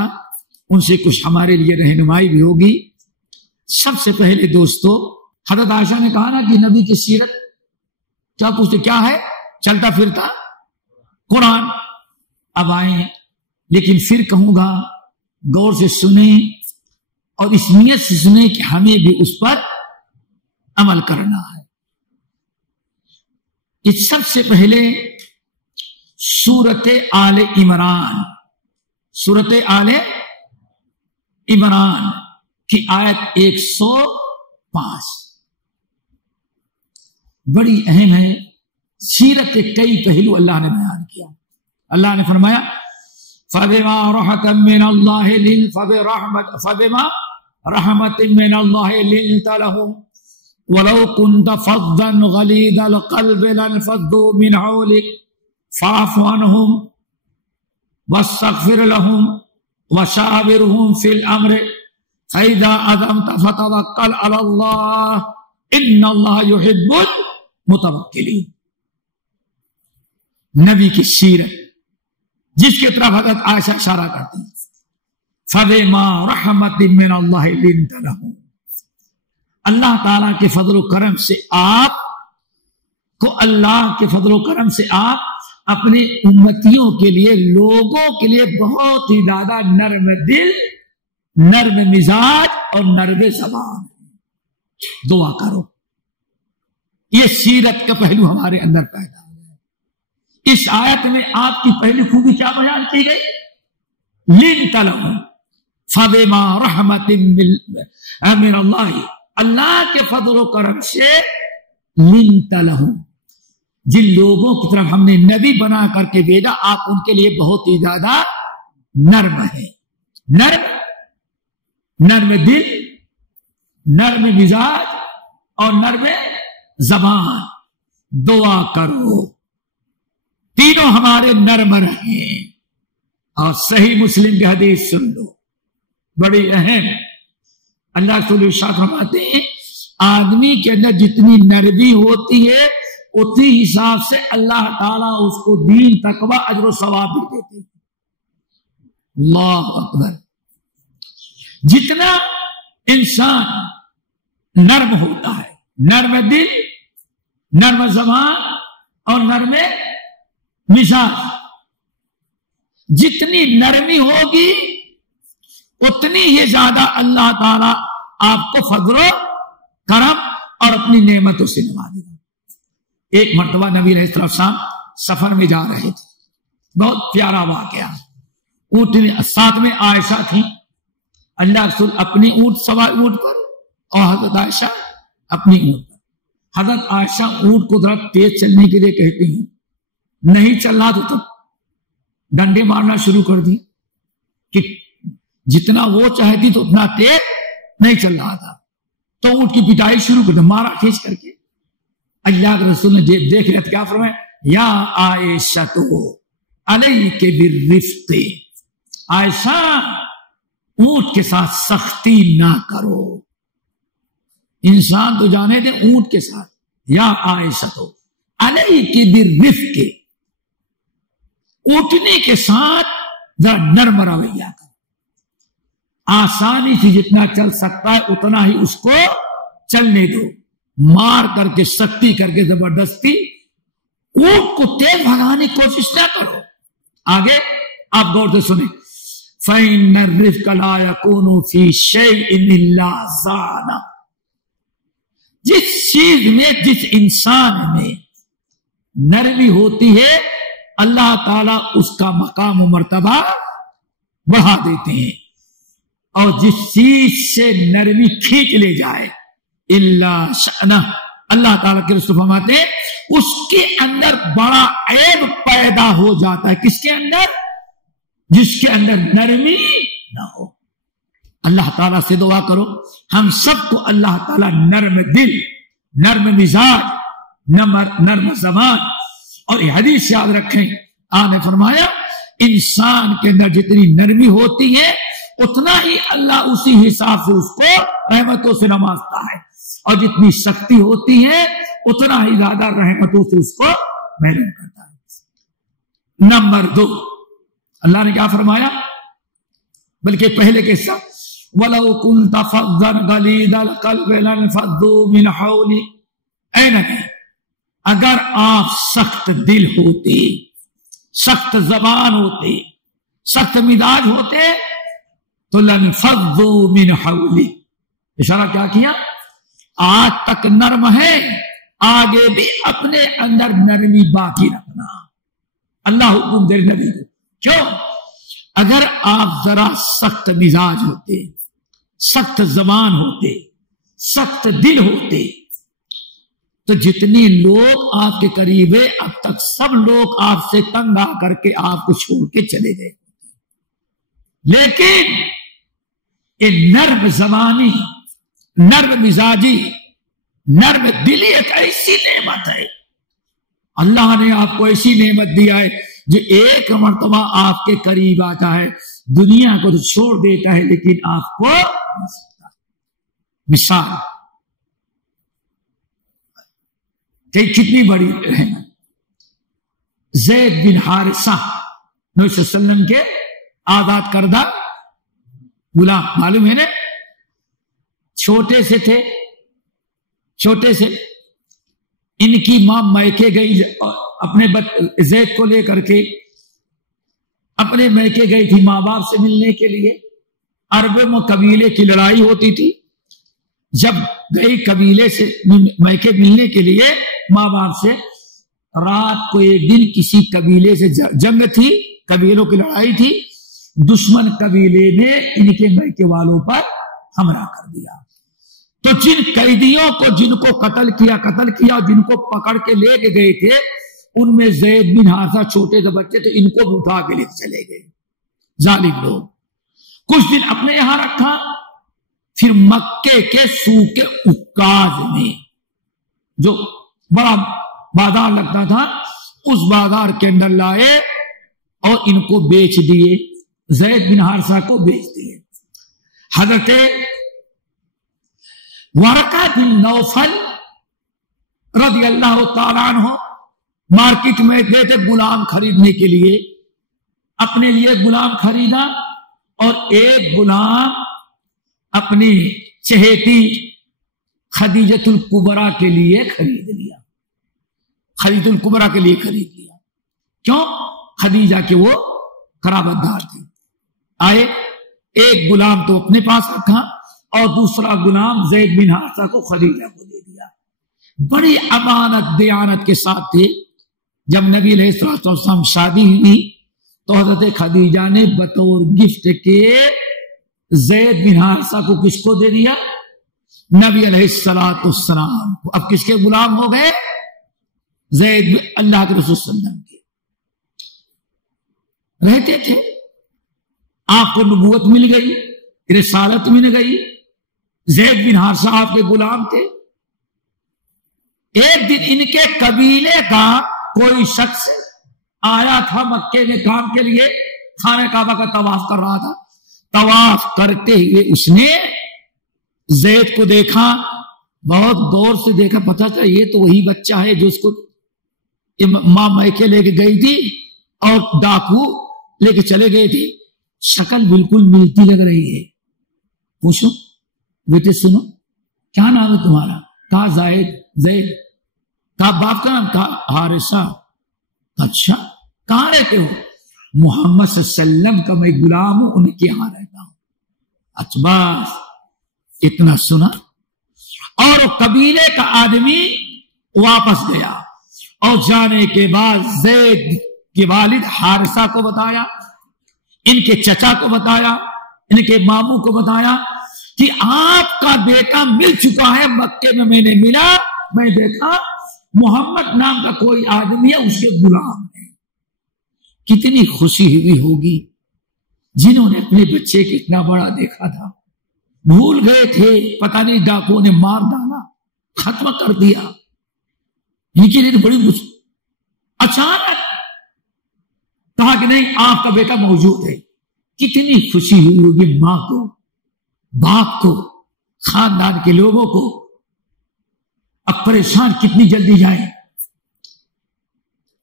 ان سے کچھ ہمارے لیے رہنمائی بھی ہوگی۔ سب سے پہلے دوستو، حضرت عائشہ نے کہا نا کہ نبی کی سیرت کیا پوچھتے، کیا ہے؟ چلتا پھرتا قرآن۔ اب آئیں، لیکن پھر کہوں گا غور سے سنیں اور اس نیت سے سنیں کہ ہمیں بھی اس پر عمل کرنا ہے۔ اس سب سے پہلے سورت آل عمران، سورت آل عمران کی آیت 105 بڑی اہم ہے۔ سیرت کے کئی پہلو اللہ نے بیان کیا۔ اللہ نے فرمایا فَبِمَا رَحْمَةٍ مِّنَ اللَّهِ فَبِمَا رَحْمَةٍ مِّنَ اللَّهِ لِنْتَ لَهُمْ وَلَوْ كُنْتَ فَظًّا غَلِيظَ الْقَلْبِ لَانفَضُّوا مِنْ حَوْلِكَ فَاعْفُ عَنْهُمْ وَاسْتَغْفِرْ لَهُمْ وَشَاوِرْهُمْ فِي الْأَمْرِ فَإِذَا عَزَمْتَ فَتَوَكَّلْ عَلَى اللَّهِ إِنَّ اللَّهَ يُحِبُّ الْمُتَوَكِّلِينَ۔ نبی کی سیرت جس کی طرف حضرت عائشہ اشارہ کرتی ہے، فَبِمَا رَحْمَةٍ مِّنَ اللَّهِ لِنْتَ لَهُمْ، اللہ تعالیٰ کے فضل و کرم سے آپ کو، اللہ کے فضل و کرم سے آپ اپنے امتیوں کے لیے، لوگوں کے لیے بہت ہی زیادہ نرم دل نرم مزاج اور نرم زبان. دعا کرو. یہ سیرت کا پہلو ہمارے اندر پیدا ہو گیا. اس آیت میں آپ کی پہلی خوبی کیا بیان کی گئی؟ لنت لہم فبما رحمت من اللہ، اللہ کے فضل و کرم سے لنت لہم، جن لوگوں کی طرف ہم نے نبی بنا کر کے بھیجا آپ ان کے لیے بہت ہی زیادہ نرم ہے. نرم دل، نرم مزاج اور نرم زبان. دعا کرو تینوں ہمارے نرم رہیں. اور صحیح مسلم کی حدیث سن لو، بڑی اہم. اللہ تعالی ارشاد فرماتے ہیں آدمی کے اندر جتنی نرمی ہوتی ہے اسی حساب سے اللہ تعالیٰ اس کو دین تقوی اجر و ثواب بھی دیتے ہیں. اللہ اکبر. جتنا انسان نرم ہوتا ہے، نرم دل، نرم زبان اور نرم مزاج، جتنی نرمی ہوگی اتنی ہی زیادہ اللہ تعالی آپ کو فضل و کرم اور اپنی نعمتوں سے نوازے گا. ایک مرتبہ نبی علیہ السلام سفر میں جا رہے تھے. بہت پیارا واقعہ. اونٹ میں ساتھ میں عائشہ تھی. اللہ رسول اپنی اونٹ سوار اونٹ پر اور حضرت عائشہ اپنی اونٹ پر. حضرت عائشہ اونٹ کو ذرا تیز چلنے کے لیے کہتی ہیں، نہیں چل رہا تو ڈنڈے مارنا شروع کر دی کہ جتنا وہ چاہتی تو اتنا تیز نہیں چل رہا تھا. تو اونٹ کی پٹائی شروع کر دی، مارا کھینچ کر کے. اللہ کے رسول نے دیکھ لیا کیا فرمایا؟ یا عائشہ تو علیک بالرفق، عائشہ اونٹ کے ساتھ سختی نہ کرو. انسان تو جانے دے اونٹ کے ساتھ. یا عائشہ تو علیک بالرفق، اونٹنے کے ساتھ ذرا نرم رویہ کر. آسانی سے جتنا چل سکتا ہے اتنا ہی اس کو چلنے دو. مار کر کے سختی کر کے زبردستی اونٹ کو تیز بھگانے کی کوشش نہ کرو. آگے آپ غور سے سنیں. فَإِنَّ الرِّفْقَ لَا يَكُونُ فِي شَيْءٍ إِلَّا زَانَهُ، جس چیز میں، جس انسان میں نرمی ہوتی ہے اللہ تعالیٰ اس کا مقام و مرتبہ بڑھا دیتے ہیں. اور جس چیز سے نرمی کھینچ لے جائے اللہ شأنہ، اللہ تعالیٰ کے رسول فرماتے ہیں اس کے اندر بڑا عیب پیدا ہو جاتا ہے. کس کے اندر؟ جس کے اندر نرمی نہ ہو. اللہ تعالیٰ سے دعا کرو ہم سب کو اللہ تعالیٰ نرم دل، نرم مزاج، نرم زبان. اور یہ حدیث یاد رکھیں، آپ نے فرمایا انسان کے اندر جتنی نرمی ہوتی ہے اتنا ہی اللہ اسی حساب سے اس کو رحمتوں سے نوازتا ہے، اور جتنی سختی ہوتی ہے اتنا ہی زیادہ رحمتوں سے اس کو محروم کرتا ہے. نمبر 2 اللہ نے کیا فرمایا؟ بلکہ پہلے کے ساتھ وَلَوْ كُنْتَ فَظًّا غَلِيظَ الْقَلْبِ لَانفَضُّوا مِنْ حَوْلِكَ، اے نبی اگر آپ سخت دل ہوتے، سخت زبان ہوتے، سخت مزاج ہوتے تو لَانفَضُّوا مِنْ حَوْلِكَ. اشارہ کیا کیا؟ آج تک نرم ہے، آگے بھی اپنے اندر نرمی باقی رکھنا. اللہ حکم دے نبی کو. کیوں؟ اگر آپ ذرا سخت مزاج ہوتے، سخت زبان ہوتے، سخت دل ہوتے تو جتنے لوگ آپ کے قریب ہے اب تک سب لوگ آپ سے تنگ آ کر کے آپ کو چھوڑ کے چلے گئے. لیکن یہ نرم زبانی، نرم مزاجی، نرم دلی ایک ایسی نعمت ہے. اللہ نے آپ کو ایسی نعمت دیا ہے جو ایک مرتبہ آپ کے قریب آتا ہے، دنیا کو تو چھوڑ دیتا ہے لیکن آپ کو نہیں سکتا. مثال کتنی بڑی ہے. زید بن حارثہ نبی صلی اللہ علیہ وسلم کے آزاد کردہ غلام، معلوم ہے نا؟ چھوٹے سے تھے، چھوٹے سے ان کی ماں میکے گئی اپنے زید کو لے کر کے، اپنے میکے گئی تھی ماں باپ سے ملنے کے لیے. عربوں میں قبیلے کی لڑائی ہوتی تھی. جب گئی قبیلے سے میکے ملنے کے لیے ماں باپ سے، رات کو ایک دن کسی قبیلے سے جنگ تھی، قبیلوں کی لڑائی تھی، دشمن قبیلے نے ان کے میکے والوں پر حملہ کر دیا. تو جن قیدیوں کو جن کو قتل کیا، جن کو پکڑ کے لے کے گئے تھے، ان میں زید بن حارثہ چھوٹے سے بچے تھے، ان کو بھی اٹھا کے لے چلے گئے ظالم لوگ. کچھ دن اپنے یہاں رکھا، پھر مکے کے سوق عکاظ میں جو بڑا بازار لگتا تھا، اس بازار کے اندر لائے اور ان کو بیچ دیے، زید بن حارثہ کو بیچ دیے. حضرت ورقہ بن نوفل رضی اللہ تعالیٰ عنہ مارکیٹ میں گئے تھے غلام خریدنے کے لیے، اپنے لیے غلام خریدا اور ایک غلام اپنی چہیتی خدیجۃ الکبریٰ کے لیے خرید لیا. خدیجۃ الکبریٰ کے لیے خرید لیا. کیوں؟ خدیجہ کے وہ قرابت دار تھی. آئے ایک غلام تو اپنے پاس رکھا اور دوسرا غلام زید بن حارثہ کو خدیجہ کو دے دیا. بڑی امانت دیانت کے ساتھ تھے. جب نبی علیہ الصلوۃ والسلام شادی ہوئی تو حضرت خدیجہ نے بطور گفٹ کے زید بن حارثہ کو کس کو دے دیا؟ نبی علیہ الصلوۃ والسلام کو. اب کس کے غلام ہو گئے؟ زید اللہ کے رسول صلی اللہ علیہ وسلم کے. رہتے تھے، آپ کو نبوت مل گئی، رسالت مل گئی، زید بن حارثہ آپ کے غلام تھے. ایک دن ان کے قبیلے کا کوئی شخص آیا تھا مکے میں کام کے لیے، خانہ کعبہ کا طواف کر رہا تھا. طواف کرتے ہوئے اس نے زید کو دیکھا، بہت غور سے دیکھا، پتا چلا یہ تو وہی بچہ ہے جو اس کو ماں میکے لے کے گئی تھی اور ڈاکو لے کے چلے گئے تھے. شکل بالکل ملتی لگ رہی ہے. پوچھو بیٹے سنو کیا نام ہے تمہارا؟ کہا زید. کہا باپ کا نام؟ کہا حارثہ. اچھا کہاں رہتے ہو؟ محمد صلی اللہ علیہ وسلم کا میں غلام ہوں، ان کے یہاں رہتا ہوں. اچھا بس اتنا سنا. اور قبیلے کا آدمی واپس گیا اور جانے کے بعد زید کے والد حارثہ کو بتایا، ان کے چچا کو بتایا، ان کے ماموں کو بتایا کہ آپ کا بیٹا مل چکا ہے مکے میں. میں نے ملا، میں دیکھا محمد نام کا کوئی آدمی ہے، اس کے غلام ہے. کتنی خوشی ہوئی ہوگی جنہوں نے اپنے بچے کے اتنا بڑا دیکھا تھا. بھول گئے تھے، پتہ نہیں ڈاکو نے مار ڈالا، ختم کر دیا. ان کے لیے بڑی مشکل. اچانک کہا کہ نہیں آپ کا بیٹا موجود ہے. کتنی خوشی ہوئی ہوگی ماں کو، باپ کو، خاندان کے لوگوں کو. اب پریشان کتنی جلدی جائیں.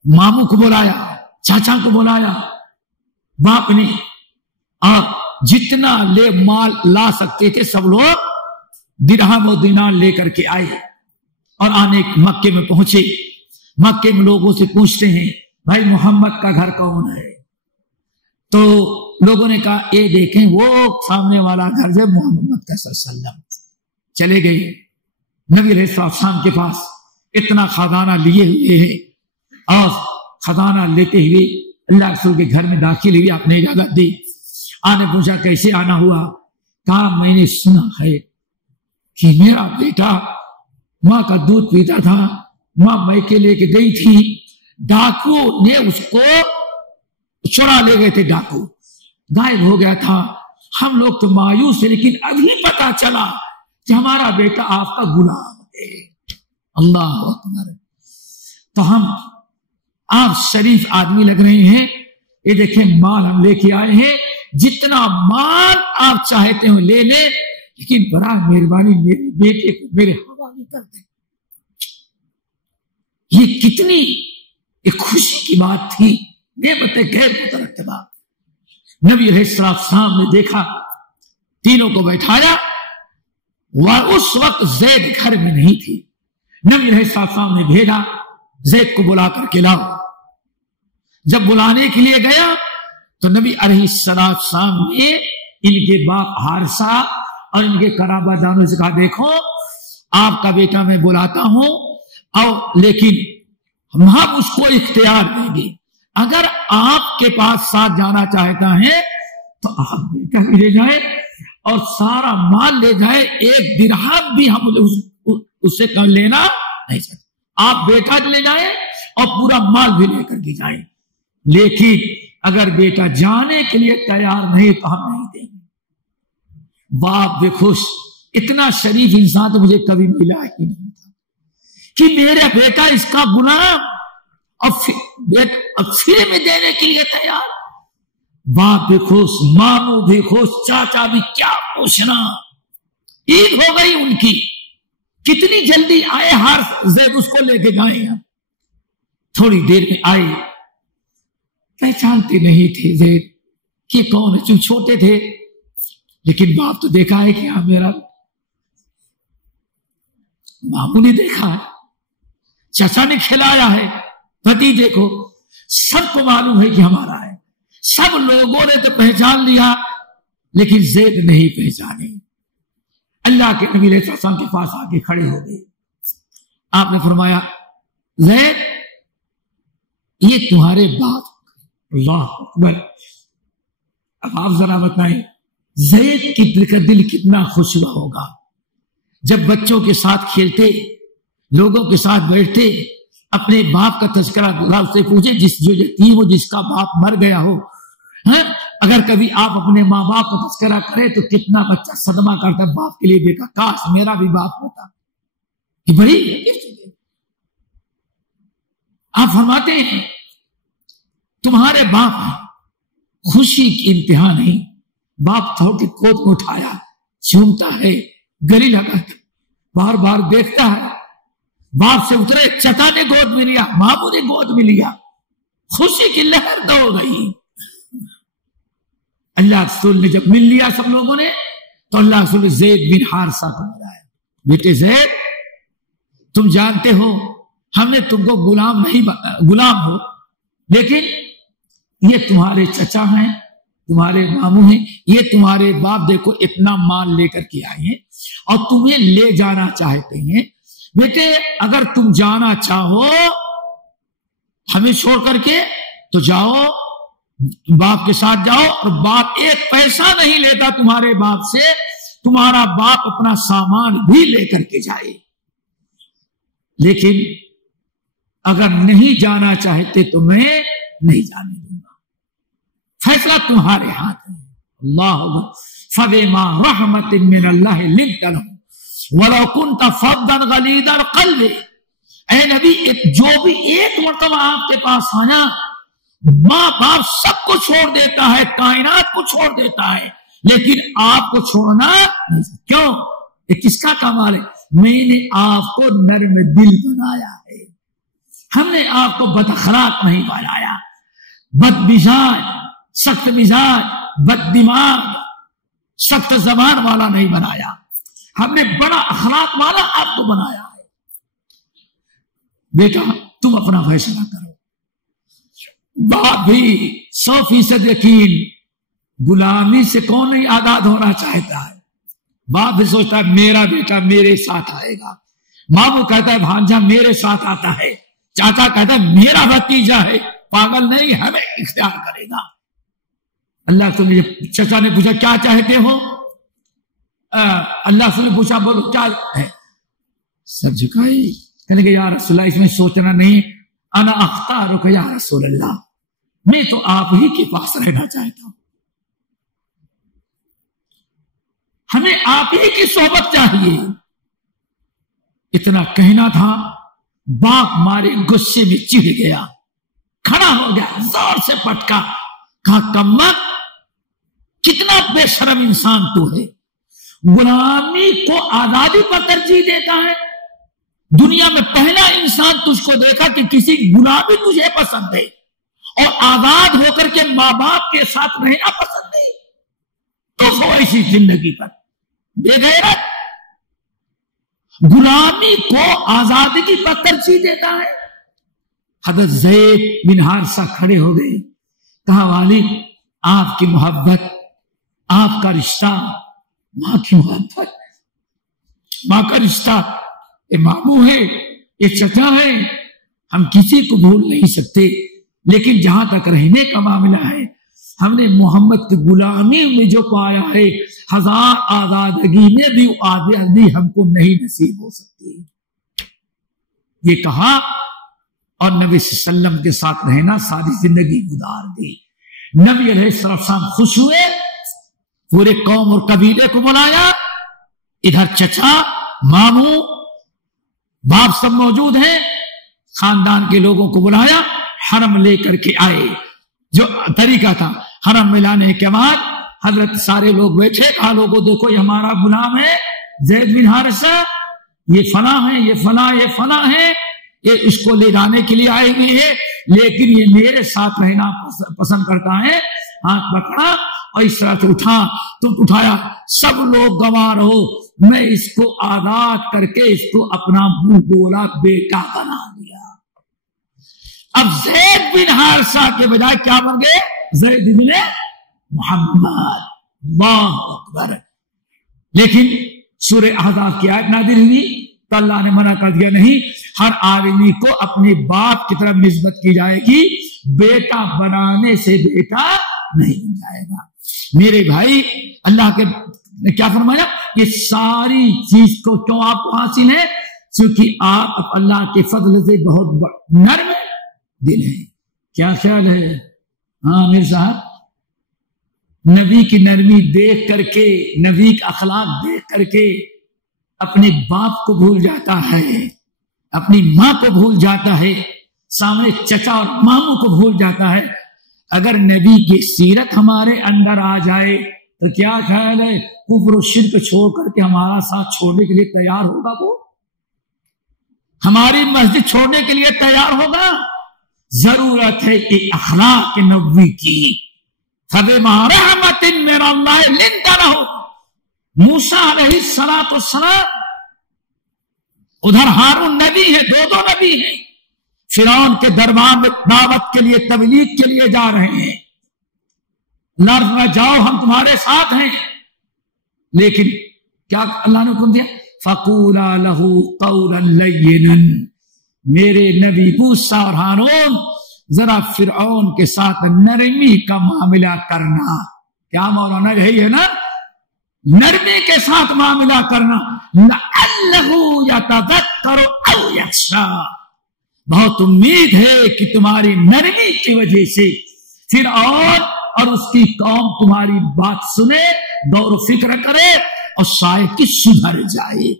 ماموں کو بلایا، چاچا کو بلایا، باپ نے، اور جتنا لے مال لا سکتے تھے سب لوگ درہم و دینار لے کر کے آئے اور آنے مکے میں پہنچے. مکے میں لوگوں سے پوچھتے ہیں بھائی محمد کا گھر کون ہے؟ تو لوگوں نے کہا اے دیکھیں وہ سامنے والا گھر ہے محمد کا صلی اللہ علیہ وسلم. چلے گئے نبی علیہ السلام کے پاس، اتنا خزانہ لیے ہوئے ہیں اور خزانہ لیتے ہوئے اللہ رسول کے گھر میں داخل ہوئی. آپ نے اجازت دی. آنے پوچھا کیسے آنا ہوا؟ کہا میں نے سنا ہے کہ میرا بیٹا ماں کا دودھ پیتا تھا، ماں میکے لے کے گئی تھی، ڈاکو نے اس کو چرا لے گئے تھے، ڈاکو غائب ہو گیا تھا. ہم لوگ تو مایوس ہیں، لیکن ابھی پتا چلا کہ ہمارا بیٹا آپ کا غلام ہے. اللہ اکبر. تو ہم آپ شریف آدمی لگ رہے ہیں. یہ دیکھیں مال ہم لے کے آئے ہیں، جتنا مال آپ چاہتے ہو لے لیں، لیکن بڑا مہربانی میرے بیٹے کو میرے حوالے کر دیں. یہ کتنی ایک خوشی کی بات تھی. نعمت غیر مترتبہ. نبی علیہ السلام نے دیکھا، تینوں کو بیٹھایا، اس وقت زید گھر میں نہیں تھی. نبی علیہ السلام نے بھیجا زید کو بلا کر کے لاؤ. جب بلانے کے لیے گیا تو نبی علیہ السلام نے ان کے باپ حارثہ اور ان کے قرابہ دانوں سے کہا دیکھو آپ کا بیٹا میں بلاتا ہوں اور لیکن ہم اس کو اختیار دیں گے، اگر آپ کے پاس ساتھ جانا چاہتا ہے تو آپ بیٹا بھی لے جائیں اور سارا مال لے جائے، ایک درہم بھی ہم اس سے کم لینا نہیں سکتے، آپ بیٹا لے جائیں اور پورا مال بھی لے کر کے جائیں، لیکن اگر بیٹا جانے کے لیے تیار نہیں تو ہم نہیں دیں گے۔ باپ بھی خوش، اتنا شریف انسان تو مجھے کبھی ملا ہی نہیں تھا کہ میرا بیٹا اس کا غلام اور فری میں دینے کے لیے تیار۔ باپ بھی خوش، ماموں بھی خوش، چاچا بھی، کیا پوچھنا، عید ہو گئی ان کی، کتنی جلدی آئے ہر زید اس کو لے کے گئے ہیں۔ تھوڑی دیر میں آئے، پہچانتے نہیں تھے زید کہ کون ہے، چونکہ چھوٹے تھے، لیکن باپ تو دیکھا ہے کہ ہاں میرا ماموں نے دیکھا ہے، چچا نے کھلایا ہے، بھتیجے کو، سب کو معلوم ہے کہ ہمارا ہے، سب لوگوں نے تو پہچان لیا لیکن زید نہیں پہچانے۔ اللہ کے نبی علیہ السلام کے پاس آ کے کھڑے ہو گئے، آپ نے فرمایا زید یہ تمہارے باپ۔ اللہ اکبر۔ اب آپ ذرا بتائیں زید کا دل کتنا خوش ہوگا جب بچوں کے ساتھ کھیلتے، لوگوں کے ساتھ بیٹھتے، اپنے باپ کا تذکرہ اللہ سے پوچھے، جو یتیم ہو، جس کا باپ مر گیا ہو، اگر کبھی آپ اپنے ماں باپ کا تذکرہ کریں تو کتنا بچہ صدمہ کرتا باپ کے لیے، دیکھا کاش میرا بھی باپ ہوتا۔ یہ بڑی آپ فرماتے ہیں تمہارے باپ ہیں، خوشی کی انتہا نہیں، باپ تھوڑ کے گود میں اٹھایا، چومتا ہے، گلی لگاتا، بار بار دیکھتا ہے، باپ سے اترے، چچا نے گود میں لیا، ماموں نے گود میں لیا، خوشی کی لہر دوڑ گئی۔ اللہ رسول نے جب مل لیا سب لوگوں نے تو اللہ رسول نے زید بن حارثہ کو بلایا، بیٹے زید تم جانتے ہو ہم نے تم کو غلام ہو، لیکن یہ تمہارے چچا ہیں، تمہارے ماموں ہیں، یہ تمہارے باپ دیکھو اتنا مال لے کر کے آئے ہیں اور تمہیں لے جانا چاہتے ہیں، بیٹے اگر تم جانا چاہو ہمیں چھوڑ کر کے تو جاؤ، باپ کے ساتھ جاؤ، اور باپ ایک پیسہ نہیں لیتا تمہارے باپ سے، تمہارا باپ اپنا سامان بھی لے کر کے جائے، لیکن اگر نہیں جانا چاہتے تو میں نہیں جانے دوں گا، فیصلہ تمہارے ہاتھ ہے۔ اللہ فبما رحمت من اللہ لنت لهم ولو كنت فظا غلیظ القلب۔ اے نبی جو بھی ایک مرتبہ آپ کے پاس آیا، ماں باپ سب کو چھوڑ دیتا ہے، کائنات کو چھوڑ دیتا ہے، لیکن آپ کو چھوڑنا نہیں۔ کیوں؟ یہ کس کا کمال ہے؟ میں نے آپ کو نرم دل بنایا ہے، ہم نے آپ کو بد اخلاق نہیں بنایا، بد مزاج، سخت مزاج، بد دماغ، سخت زبان والا نہیں بنایا، ہم نے بڑا اخلاق والا آپ کو بنایا ہے۔ بیٹا تم اپنا فیصلہ کرو۔ باپ بھی 100% یقین، غلامی سے کون نہیں آزاد ہونا چاہتا ہے، باپ بھی سوچتا ہے میرا بیٹا میرے ساتھ آئے گا، ماموں کہتا ہے بھانجا میرے ساتھ آتا ہے، چاچا کہتا ہے میرا بھتیجا ہے، پاگل نہیں ہمیں اختیار کرے گا۔ اللہ سے چچا نے پوچھا کیا چاہتے ہو؟ اللہ سے نے پوچھا بولو کیا ہے؟ سر جھکائی، کہنے کہ یا رسول اللہ اس میں سوچنا نہیں، انا اختارک یا رسول اللہ، میں تو آپ ہی کے پاس رہنا چاہتا ہوں، ہمیں آپ ہی کی صحبت چاہیے۔ اتنا کہنا تھا، باپ مارے غصے میں چڑھ گیا، کھڑا ہو گیا، زور سے پٹکا، کہا کمبخت کتنا بے شرم انسان تو ہے، غلامی کو آزادی پر ترجیح دیتا ہے، دنیا میں پہلا انسان تجھ کو دیکھا کہ کسی غلامی تجھے پسند ہے اور آزاد ہو کر کے ماں باپ کے ساتھ رہنا پسند ہے، تو سو ایسی زندگی پر بے غیرت غلامی کو آزادی پر ترجیح دیتا ہے۔ حضرت زید بن حارثہ کھڑے ہو گئے، کہا والد آپ کی محبت، آپ کا رشتہ ماں کی محبت، ماں کا رشتہ یہ ماموں ہے، یہ چچا ہے، ہم کسی کو بھول نہیں سکتے۔ لیکن جہاں تک رہنے کا معاملہ ہے، ہم نے محمد کی غلامی میں جو پایا ہے، ہزار آزادگی میں بھی آزادی ہم کو نہیں نصیب ہو سکتی۔ یہ کہا اور نبی صلی اللہ علیہ وسلم کے ساتھ رہنا، ساری زندگی گزار دی۔ نبی علیہ السلام خوش ہوئے، پورے قوم اور قبیلے کو بلایا، ادھر چچا ماموں باپ سب موجود ہیں، خاندان کے لوگوں کو بلایا، حرم لے کر کے آئے۔ جو طریقہ تھا حرم میں لانے کے بعد حضرت سارے لوگ بیٹھے، کہا لوگوں دیکھو یہ ہمارا غلام ہے زید بن حارثہ، یہ فلاں ہے، یہ فلاں، یہ فلاں ہے، یہ اس کو لے جانے کے لیے آئے ہوئے ہیں، لیکن یہ میرے ساتھ رہنا پسند کرتا ہے۔ ہاتھ پکڑا اور اس طرح سے اٹھا، تم اٹھایا، سب لوگ گواہ رہو، میں اس کو آزاد کر کے اس کو اپنا منہ بولا بیٹا بنا لیا۔ اب زید بن حارثہ کے بجائے کیا بن گئے؟ زید بن محمد۔ اللہ اکبر۔ لیکن سورہ احزاب کی آیت نازل ہوئی تو اللہ نے منع کر دیا، نہیں، ہر آدمی کو اپنے باپ کی طرف نسبت کی جائے گی، بیٹا بنانے سے بیٹا نہیں بن جائے گا۔ میرے بھائی، اللہ کے نے کیا فرمایا؟ یہ ساری چیز کو کیوں آپ کو حاصل ہے؟ کیونکہ آپ اللہ کے فضل سے بہت نرم دل ہیں۔ کیا خیال ہے؟ ہاں میر صاحب، نبی کی نرمی دیکھ کر کے، نبی کا اخلاق دیکھ کر کے اپنے باپ کو بھول جاتا ہے، اپنی ماں کو بھول جاتا ہے، سامنے چچا اور ماموں کو بھول جاتا ہے۔ اگر نبی کی سیرت ہمارے اندر آ جائے تو کیا خیال ہے، کفر و شرک چھوڑ کر کے ہمارا ساتھ چھوڑنے کے لیے تیار ہوگا؟ وہ ہماری مسجد چھوڑنے کے لیے تیار ہوگا؟ ضرورت ہے کہ اخلاق نبوی کی۔ فَبِمَا رَحْمَةٍ مِّنَ اللَّهِ لِنتَ لَهُمْ۔ موسیٰ علیہ السلام، ادھر ہارون نبی ہے، دو نبی ہیں، فرعون کے دربار میں دعوت کے لیے، تبلیغ کے لیے جا رہے ہیں۔ اللہ نے جاؤ، ہم تمہارے ساتھ ہیں، لیکن کیا اللہ نے حکم دیا؟ فَقُولَا لَهُ قَوْلًا لَيِّنًا۔ میرے نبی موسیٰ اور ہارون، ذرا فرعون کے ساتھ نرمی کا معاملہ کرنا۔ کیا مولانا یہی ہے نا؟ نرمی کے ساتھ معاملہ کرنا۔ لَعَلَّهُ يَتَذَكَّرُ أَوْ يَخْشَىٰ۔ بہت امید ہے کہ تمہاری نرمی کی وجہ سے فرعون اور اس کی قوم تمہاری بات سنے، غور و فکر کرے اور شاید کی سدھر جائے۔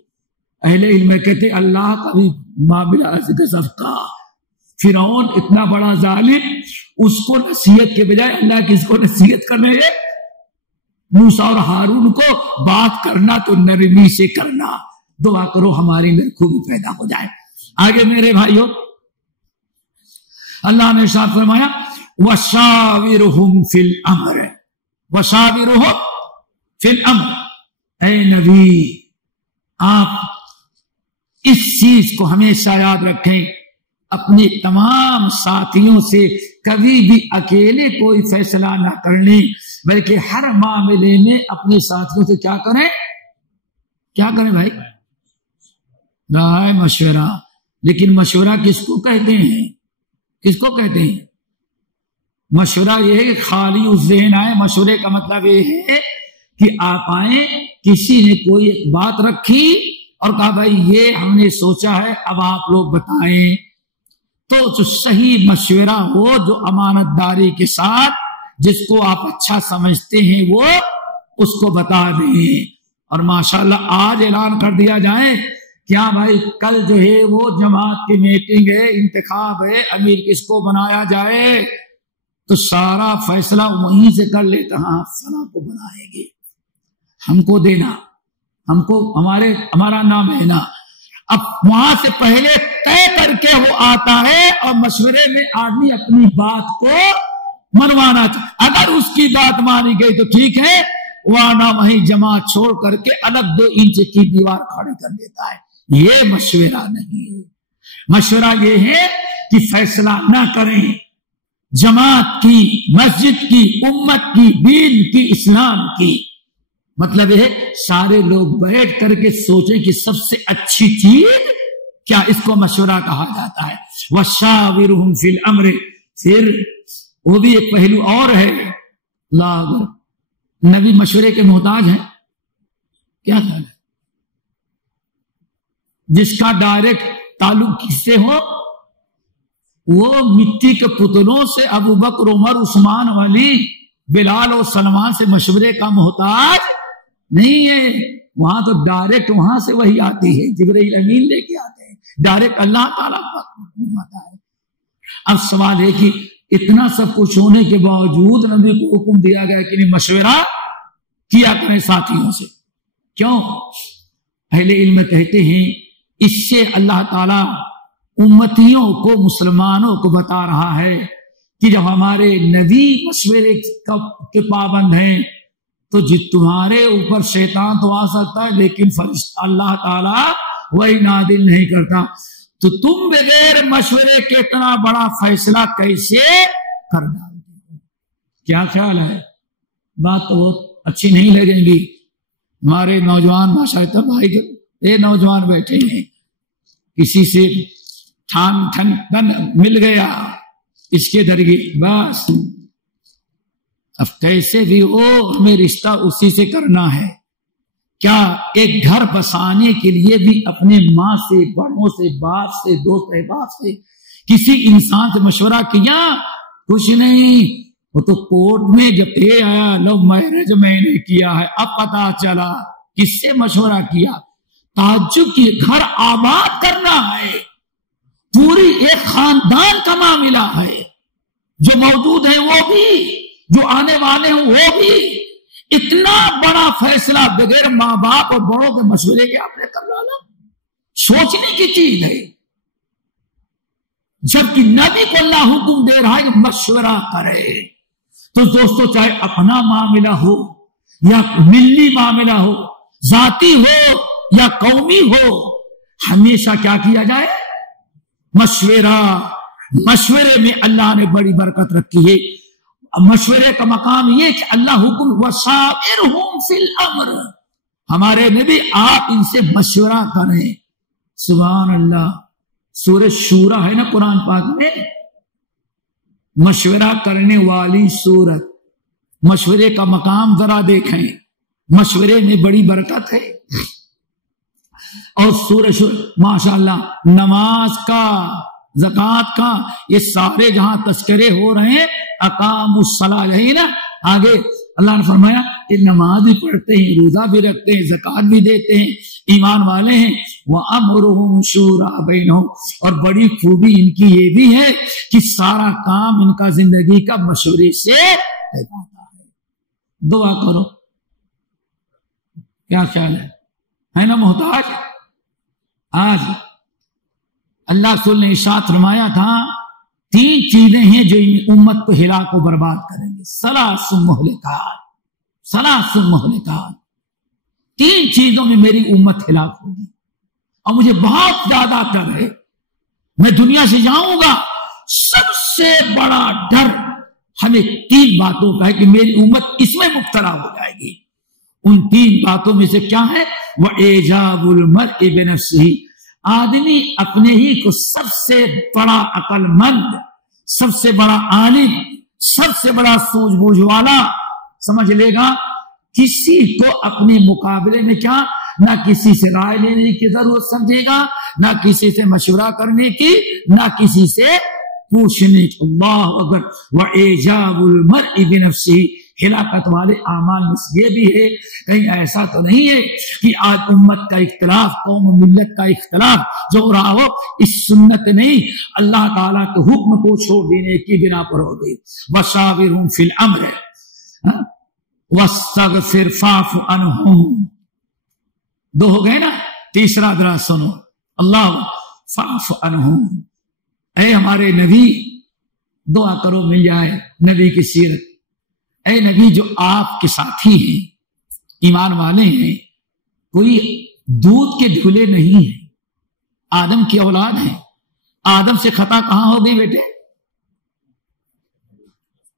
اہل علم کہتے اللہ کا بھی معاملہ غضب کا۔ فرعون اتنا بڑا ظالم، اس کو نصیحت کے بجائے اللہ کس کو نصیحت کرنے ہے؟ موسیٰ اور ہارون کو بات کرنا تو نرمی سے کرنا۔ دعا کرو ہمارے اندر خوبی پیدا ہو جائے۔ آگے میرے بھائیوں، اللہ نے ارشاد فرمایا وَشَاوِرْهُمْ فِي الْأَمْرِ، وَشَاوِرْهُمْ فِي الْأَمْرِ۔ اے نبی، آپ اس چیز کو ہمیشہ یاد رکھیں، اپنے تمام ساتھیوں سے کبھی بھی اکیلے کوئی فیصلہ نہ کرنے، بلکہ ہر معاملے میں اپنے ساتھیوں سے کیا کریں؟ کیا کریں بھائی؟ رائے مشورہ۔ لیکن مشورہ کس کو کہتے ہیں؟ کس کو کہتے ہیں؟ مشورہ یہ ہے کہ خالی اس ذہن آئے۔ مشورے کا مطلب یہ ہے کہ آپ آئیں، کسی نے کوئی ایک بات رکھی اور کہا بھائی یہ ہم نے سوچا ہے، اب آپ لوگ بتائیں، تو جو صحیح مشورہ ہو، جو امانت داری کے ساتھ جس کو آپ اچھا سمجھتے ہیں وہ اس کو بتا دیں۔ اور ماشاءاللہ آج اعلان کر دیا جائے، کیا بھائی کل جو ہے وہ جماعت کی میٹنگ ہے، انتخاب ہے، امیر کس کو بنایا جائے، تو سارا فیصلہ وہیں سے کر لیتا، ہاں فلاں کو بنائیں گے، ہم کو دینا، ہم کو ہمارا نام ہے نا۔ اب وہاں سے پہلے طے کر کے وہ آتا ہے اور مشورے میں آدمی اپنی بات کو منوانا چاہتا، اگر اس کی بات مانی گئی تو ٹھیک ہے، ورنہ وہیں جماعت چھوڑ کر کے الگ 2 انچ کی دیوار کھڑی کر دیتا ہے۔ یہ مشورہ نہیں ہے۔ مشورہ یہ ہے کہ فیصلہ نہ کریں، جماعت کی، مسجد کی، امت کی، دین کی، اسلام کی. مطلب ہے سارے لوگ بیٹھ کر کے سوچیں کہ سب سے اچھی چیز کیا، اس کو مشورہ کہا جاتا ہے. وَشَاوِرْهُمْ فِي الْأَمْرِ. پھر وہ بھی ایک پہلو اور ہے. اللہ اکبر، نبی مشورے کے محتاج ہیں؟ کیا خیال ہے؟ جس کا ڈائریکٹ تعلق کس سے ہو وہ مٹی کے پتلوں سے ابو بکر، عمر، عثمان، علی، بلال اور سلمان سے مشورے کا محتاج نہیں ہے. وہاں تو ڈائریکٹ وہاں سے وہی آتی ہے، جبرائیل امین لے کے آتے ہیں، ڈائریکٹ اللہ تعالیٰ آتا ہے. اب سوال ہے کہ اتنا سب کچھ ہونے کے باوجود نبی کو حکم دیا گیا کہ مشورہ کیا کریں ساتھیوں سے. کیوں؟ اہل علم کہتے ہیں اس سے اللہ تعالیٰ امتیوں کو، مسلمانوں کو بتا رہا ہے کہ جب ہمارے نبی مشورے کے پابند ہیں تو تمہارے اوپر شیطان تو آ سکتا ہے لیکن فرشتہ اللہ تعالیٰ وہی نادل نہیں کرتا. تو تم بغیر مشورے کے اتنا بڑا فیصلہ کیسے کر ڈالتے ہو؟ کیا خیال ہے؟ بات تو بہت اچھی نہیں لگیں گی. ہمارے نوجوان ماشاءاللہ بھائی، یہ نوجوان بیٹھے ہیں، کسی سے ٹھن مل گیا اس کے درگی، بس اب کیسے بھی ہو ہمیں رشتہ اسی سے کرنا ہے. کیا ایک گھر بسانے کے لیے بھی اپنے ماں سے، بڑوں سے، باپ سے، دوست احباب سے، کسی انسان سے مشورہ کیا؟ کچھ نہیں. وہ تو کورٹ میں جب یہ آیا لو میرج میں نے کیا ہے، اب پتا چلا کس سے مشورہ کیا. تعجب کی گھر آباد کرنا ہے، پوری ایک خاندان کا معاملہ ہے، جو موجود ہیں وہ بھی، جو آنے والے ہیں وہ بھی. اتنا بڑا فیصلہ بغیر ماں باپ اور بڑوں کے مشورے کے آپ نے کر ڈالا، سوچنے کی چیز ہے. جبکہ نبی کو اللہ حکم دے رہا ہے کہ مشورہ کرے. تو دوستو چاہے اپنا معاملہ ہو یا ملی معاملہ ہو، ذاتی ہو یا قومی ہو، ہمیشہ کیا کیا جائے؟ مشورہ. مشورے میں اللہ نے بڑی برکت رکھی ہے. مشورے کا مقام یہ کہ اللہ حکم وَشَاوِرْهُمْ فِي الْأَمْرِ، ہمارے نبی آپ ان سے مشورہ کریں. سبحان اللہ. سورہ شورا ہے نا قرآن پاک میں، مشورہ کرنے والی سورت. مشورے کا مقام ذرا دیکھیں، مشورے میں بڑی برکت ہے. اور سورہ ماشاءاللہ نماز کا، زکوٰۃ کا، یہ سارے جہاں تذکرے ہو رہے ہیں، اقاموا الصلاۃ ہے نا. آگے اللہ نے فرمایا کہ نماز بھی پڑھتے ہیں، روزہ بھی رکھتے ہیں، زکوٰۃ بھی دیتے ہیں، ایمان والے ہیں. وَأَمْرُهُمْ شُورَىٰ بَيْنَهُمْ، اور بڑی خوبی ان کی یہ بھی ہے کہ سارا کام ان کا زندگی کا مشورے سے طے ہوتا ہے. دعا کرو. کیا خیال ہے نا محتاج؟ آج اللہ رسول نے ارشاد فرمایا تھا 3 چیزیں ہیں جو ان امت کو ہلاک و برباد کریں گے. ثلاث مہلکات، ثلاث مہلکات. 3 چیزوں میں میری امت ہلاک ہوگی اور مجھے بہت زیادہ ڈر ہے. میں دنیا سے جاؤں گا، سب سے بڑا ڈر ہمیں 3 باتوں کا ہے کہ میری امت اس میں مبتلا ہو جائے گی. ان 3 باتوں میں سے کیا ہے؟ وَإِعْجَابُ الْمَرْءِ بِنَفْسِهِ، آدمی اپنے ہی کو سب سے بڑا عقل مند، سب سے بڑا عالم، سب سے بڑا سوجھ بوجھ والا سمجھ لے گا. کسی کو اپنے مقابلے میں کیا، نہ کسی سے رائے لینے کی ضرورت سمجھے گا، نہ کسی سے مشورہ کرنے کی، نہ کسی سے پوچھنے کی. اللہ اکبر. وَإِعْجَابُ الْمَرْءِ بِنَفْسِهِ، ہلاکت والے اعمال میں یہ بھی ہے. کہیں ایسا تو نہیں ہے کہ آج امت کا اختلاف، قوم ملت کا اختلاف جو ہو رہا ہو اس سنت نہیں، اللہ تعالیٰ کے حکم کو چھوڑ دینے کی بنا پر ہو گئی. وَشَاوِرْهُمْ فِي الْأَمْرِ وَاسْتَغْفِرْ فَاعْفُ عَنْهُمْ. 2 ہو گئے نا. تیسرا ذرا سنو. اللہ فَاعْفُ عَنْهُمْ، اے ہمارے نبی دعا کرو مل جائے نبی کی سیرت. اے نبی جو آپ کے ساتھی ہیں، ایمان والے ہیں، کوئی دودھ کے دھلے نہیں ہیں، آدم کی اولاد ہیں. آدم سے خطا کہاں ہو گئی بیٹے؟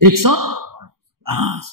105,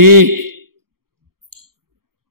1,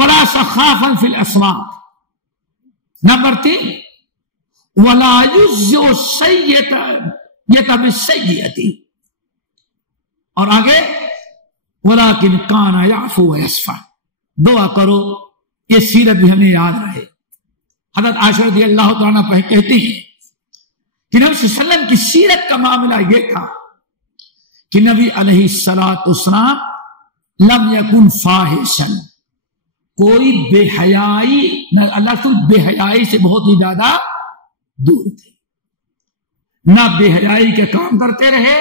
ولا سخافا فی الاسواق. نمبر 3 ولا یجزی السیئۃ بالسیئۃ. اور آگے ولیکن کان یعفو ویصفح. دعا کرو یہ سیرت بھی ہمیں یاد رہے. حضرت عائشہ رضی اللہ تعالیٰ عنہ کہتی ہیں کہ نبی صلی اللہ علیہ وسلم کی سیرت کا معاملہ یہ تھا کہ نبی علیہ السلام لم یکن فاحشا، کوئی بے حیائی، اللہ رسول بے حیائی سے بہت ہی زیادہ دور تھے. نہ بے حیائی کے کام کرتے رہے،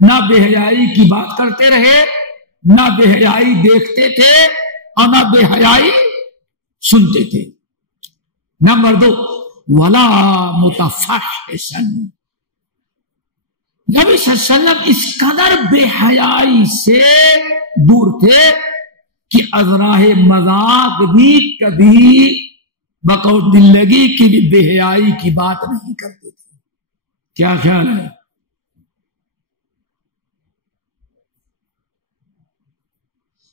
نہ بے حیائی کی بات کرتے رہے، نہ بے حیائی دیکھتے تھے اور نہ بے حیائی سنتے تھے. نمبر 2 ولا متفحشا. نبی صلی اللہ علیہ وسلم اس قدر بے حیائی سے دور تھے کہ ازراہ مذاق بھی کبھی بقول دل لگی کی بھی بے حیائی کی بات نہیں کرتے تھے. کیا خیال ہے؟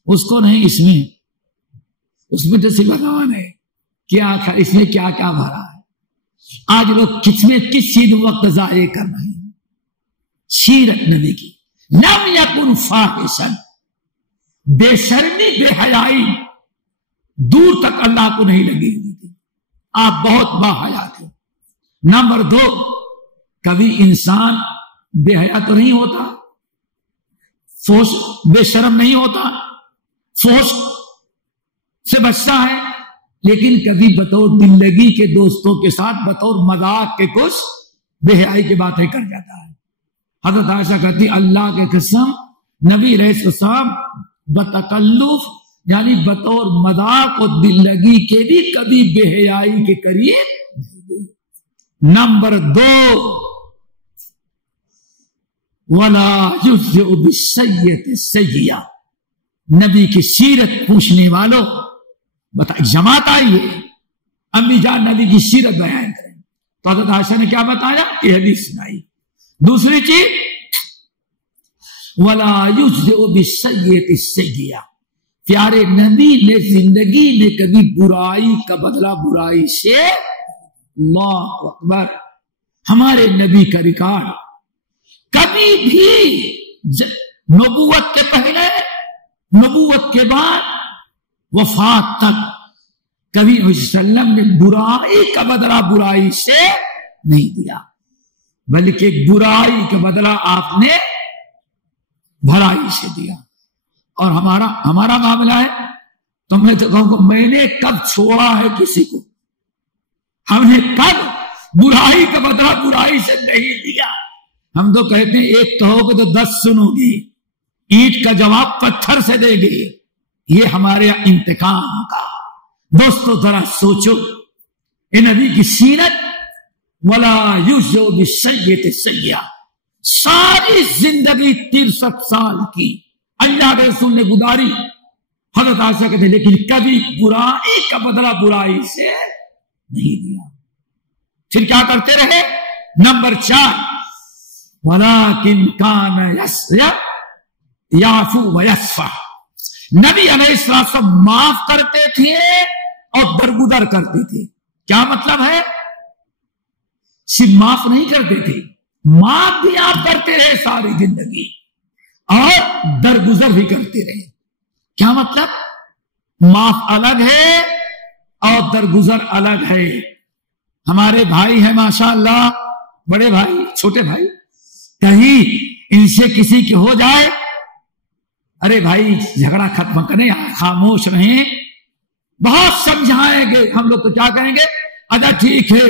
اس کو نہیں، اس میں تو سلگان ہے. کیا اس میں کیا کیا بھرا ہے. آج لوگ کس چیز وقت ضائع کر رہے ہیں. سیرت نبی کی لم یکن فاحشا، بے شرمی بے حیائی دور تک اللہ کو نہیں لگی ہوئی تھی. آپ بہت با حیا تھے. نمبر 2 کبھی انسان بے حیا تو نہیں ہوتا، فوش بے شرم نہیں ہوتا، فوش سے بچتا ہے، لیکن کبھی بطور دل لگی کے دوستوں کے ساتھ بطور مذاق کے کچھ بے حیائی کی باتیں کر جاتا ہے. حضرت عائشہ کہتی اللہ کے قسم نبی علیہ السلام بتکلف یعنی بطور مذاق اور دل لگی کے بھی کبھی بے حیائی کے قریب نہیں گئی. نمبر 2 ولا یجزی بالسیئۃ السیئہ. نبی کی سیرت پوچھنے والوں بتا جماعت آئی ہے، امی جان نبی کی سیرت بیان کریں تو حضرت عائشہ نے کیا بتایا؟ یہ حدیث سنائی. دوسری چیز ولا یجزی بالسیئۃ السیئہ. پیارے نبی نے زندگی میں کبھی برائی کا بدلہ برائی سے. اللہ اکبر. ہمارے نبی کا ریکارڈ کبھی بھی نبوت کے پہلے نبوت کے بعد وفات تک کبھی وسلم نے برائی کا بدلہ برائی سے نہیں دیا، بلکہ برائی کا بدلہ آپ نے بھلائی سے دیا. اور ہمارا معاملہ ہے تو میں تو کہوں کہ میں نے کب چھوڑا ہے کسی کو، ہم نے کب برائی کا بدلہ برائی سے نہیں دیا. ہم تو کہتے ہیں ایک کہو گے تو 10 سنو گی، اینٹ کا جواب پتھر سے دے گی. یہ ہمارے انتقام کا. دوستو ذرا سوچو اے نبی کی سیرت ولا یجزی بالسیئۃ السیئہ. ساری زندگی 63 سال کی اللہ کے رسول نے گزاری. حضرت عائشہ کہتے ہیں لیکن کبھی برائی کا بدلہ برائی سے نہیں دیا. پھر کیا کرتے رہے؟ نمبر 4 ولیکن کان یعفو ویصفح. نبی علیہ السلام معاف کرتے تھے اور درگزر کرتے تھے. کیا مطلب ہے؟ صرف معاف نہیں کرتے تھے، معاف بھی آپ کرتے رہے ساری زندگی اور درگزر بھی کرتے رہے. کیا مطلب؟ معاف الگ ہے اور درگزر الگ ہے. ہمارے بھائی ہیں ماشاءاللہ، بڑے بھائی چھوٹے بھائی، کہیں ان سے کسی کے ہو جائے ارے بھائی جھگڑا ختم کریں، خاموش رہیں، بہت سمجھائیں گے. ہم لوگ تو کیا کہیں گے؟ اچھا ٹھیک ہے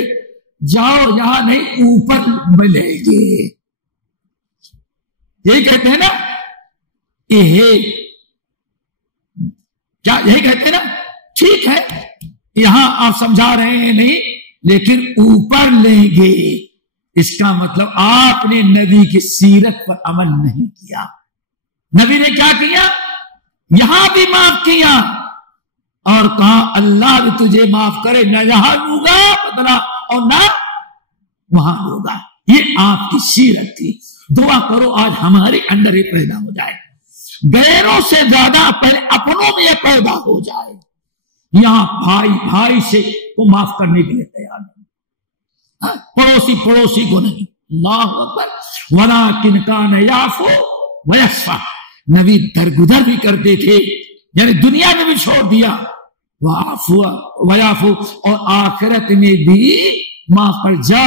جاؤ، یہاں نہیں اوپر ملے گے. یہی کہتے ہیں نا، کیا یہی کہتے ہیں نا؟ ٹھیک ہے یہاں آپ سمجھا رہے ہیں نہیں لیکن اوپر لیں گے. اس کا مطلب آپ نے نبی کی سیرت پر عمل نہیں کیا. نبی نے کیا کیا؟ یہاں بھی معاف کیا اور کہا اللہ بھی تجھے معاف کرے، نہ یہاں لوں گا بدلہ اور نہ وہاں لوں گا. یہ آپ کی سیرت تھی. دعا کرو آج ہمارے اندر یہ پیدا ہو جائے، غیروں سے زیادہ پہلے اپنوں میں یہ پیدا ہو جائے. یہاں بھائی بھائی سے کو معاف کرنے کے لیے تیار نہیں، پڑوسی پڑوسی کو نہیں۔ اللہ اکبر۔ ولکن کان یعفو ویصفح، نبی درگزر بھی کرتے تھے، یعنی دنیا میں بھی چھوڑ دیا، ویعفو، اور آخرت میں بھی معاف کر جا،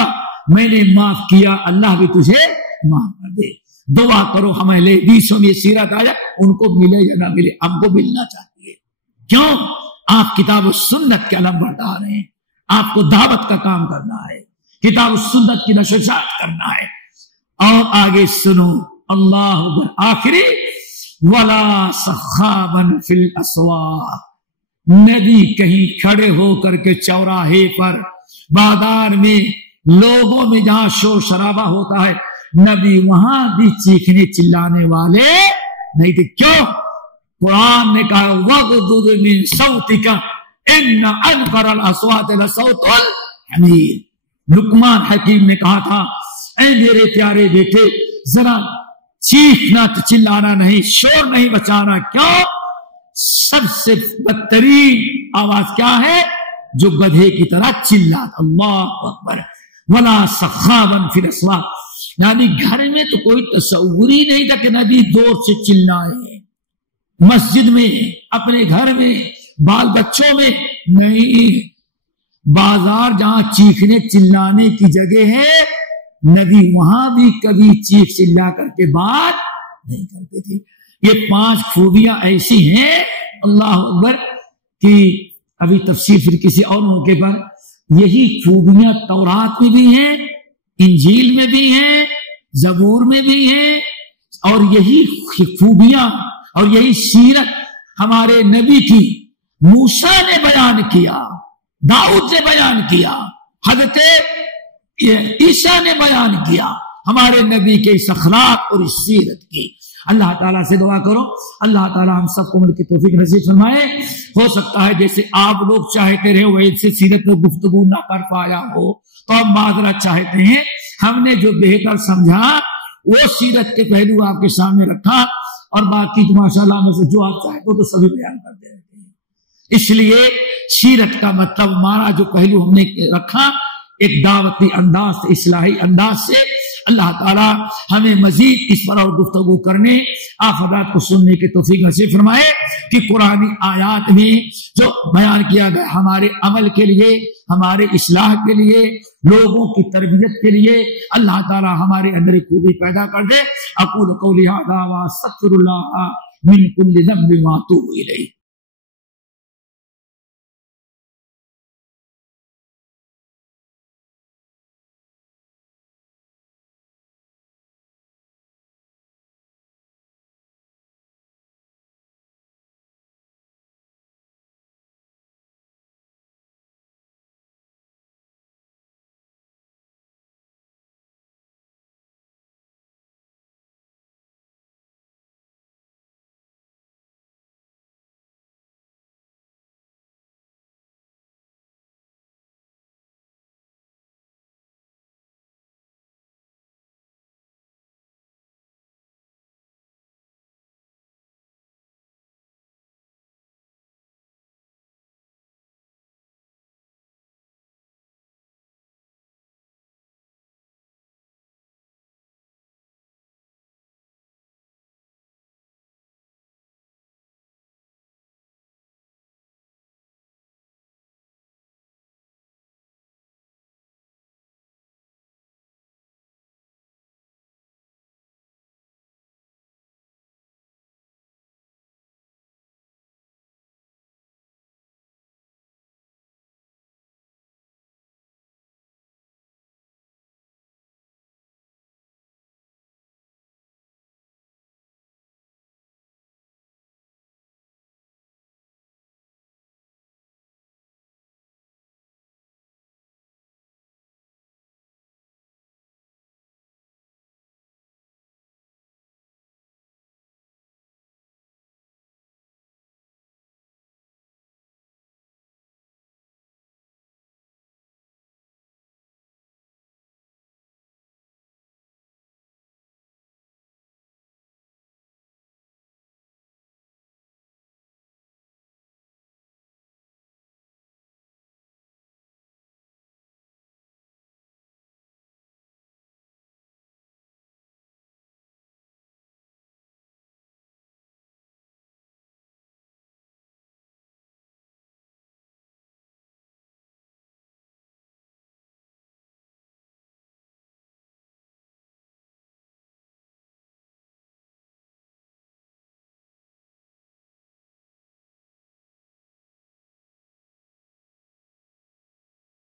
میں نے معاف کیا، اللہ بھی تجھے معاف کر دے۔ دعا کرو ہم اہل حدیثوں میں سیرت آیا، ان کو ملے یا نہ ملے، ہم کو ملنا چاہیے۔ کیوں؟ آپ کتاب و سنت کے علم بردار ہیں، آپ کو دعوت کا کام کرنا ہے، کتاب و سنت کی نشر و اشاعت کرنا ہے۔ اور آگے سنو، اللہ اکبر، آخری ولا سخابا فی الاسواق، نبی کہیں کھڑے ہو کر کے چوراہے پر، بازار میں، لوگوں میں جہاں شور شرابہ ہوتا ہے، نبی وہاں بھی چیخنے چلانے والے نہیں تھے۔ کیوں؟ قرآن نے کہا وَغْضُضْ مِن صَوْتِكَ إِنَّ أَنْكَرَ الْأَصْوَاتِ لَصَوْتُ الْحَمِيرِ، لقمان حکیم نے کہا تھا، اے میرے پیارے بیٹے، ذرا چیخنا چلانا نہیں، شور نہیں بچانا۔ کیوں؟ سب سے بدترین آواز کیا ہے؟ جو گدھے کی طرح چلاتا۔ اللہ اکبر۔ ولا سخابا فی الاسواق، یعنی گھر میں تو کوئی تصور ہی نہیں تھا کہ نبی دور سے چلائے، مسجد میں، اپنے گھر میں، بال بچوں میں نہیں، بازار جہاں چیخنے چلانے کی جگہ ہے، نبی وہاں بھی کبھی چیخ چلا کر کے بات نہیں کرتے تھے۔ یہ 5 خوبیاں ایسی ہیں، اللہ اکبر، کہ ابھی تفسیر پھر کسی اور موقع پر، یہی خوبیاں تورات میں بھی ہیں، انجیل میں بھی ہیں، زبور میں بھی ہیں، اور یہی خوبیاں اور یہی سیرت ہمارے نبی کی موسیٰ نے بیان کیا، داؤد نے بیان کیا، حضرت عیسیٰ نے بیان کیا، ہمارے نبی کے اس اخلاق اور اس سیرت کی۔ اللہ تعالیٰ سے دعا کرو، اللہ تعالیٰ ہم سب کو عمل کی توفیق نصیب فرمائے۔ ہو سکتا ہے جیسے آپ لوگ چاہتے رہے ویسے سیرت میں گفتگو نہ کر پایا ہو، تو ہم معذرت چاہتے ہیں، ہم نے جو بہتر سمجھا وہ سیرت کے پہلو آپ کے سامنے رکھا، اور باقی تو ماشاءاللہ میں سے جو آپ چاہتے ہو تو سبھی بیان کرتے رہتے ہیں۔ اس لیے سیرت کا مطلب ہمارا جو پہلو ہم نے رکھا، ایک دعوتی انداز سے، اصلاحی انداز سے، اللہ تعالیٰ ہمیں مزید اس پر اور گفتگو کرنے، آپ حضرات کو سننے کی توفیق نصیب فرمائے، کہ قرآنی آیات میں جو بیان کیا گیا ہمارے عمل کے لیے، ہمارے اصلاح کے لیے، لوگوں کی تربیت کے لیے، اللہ تعالیٰ ہمارے اندر خوبی پیدا کر دے۔ اقول قولی ھذا واستغفر اللہ من کل ذنب واتوب الیہ۔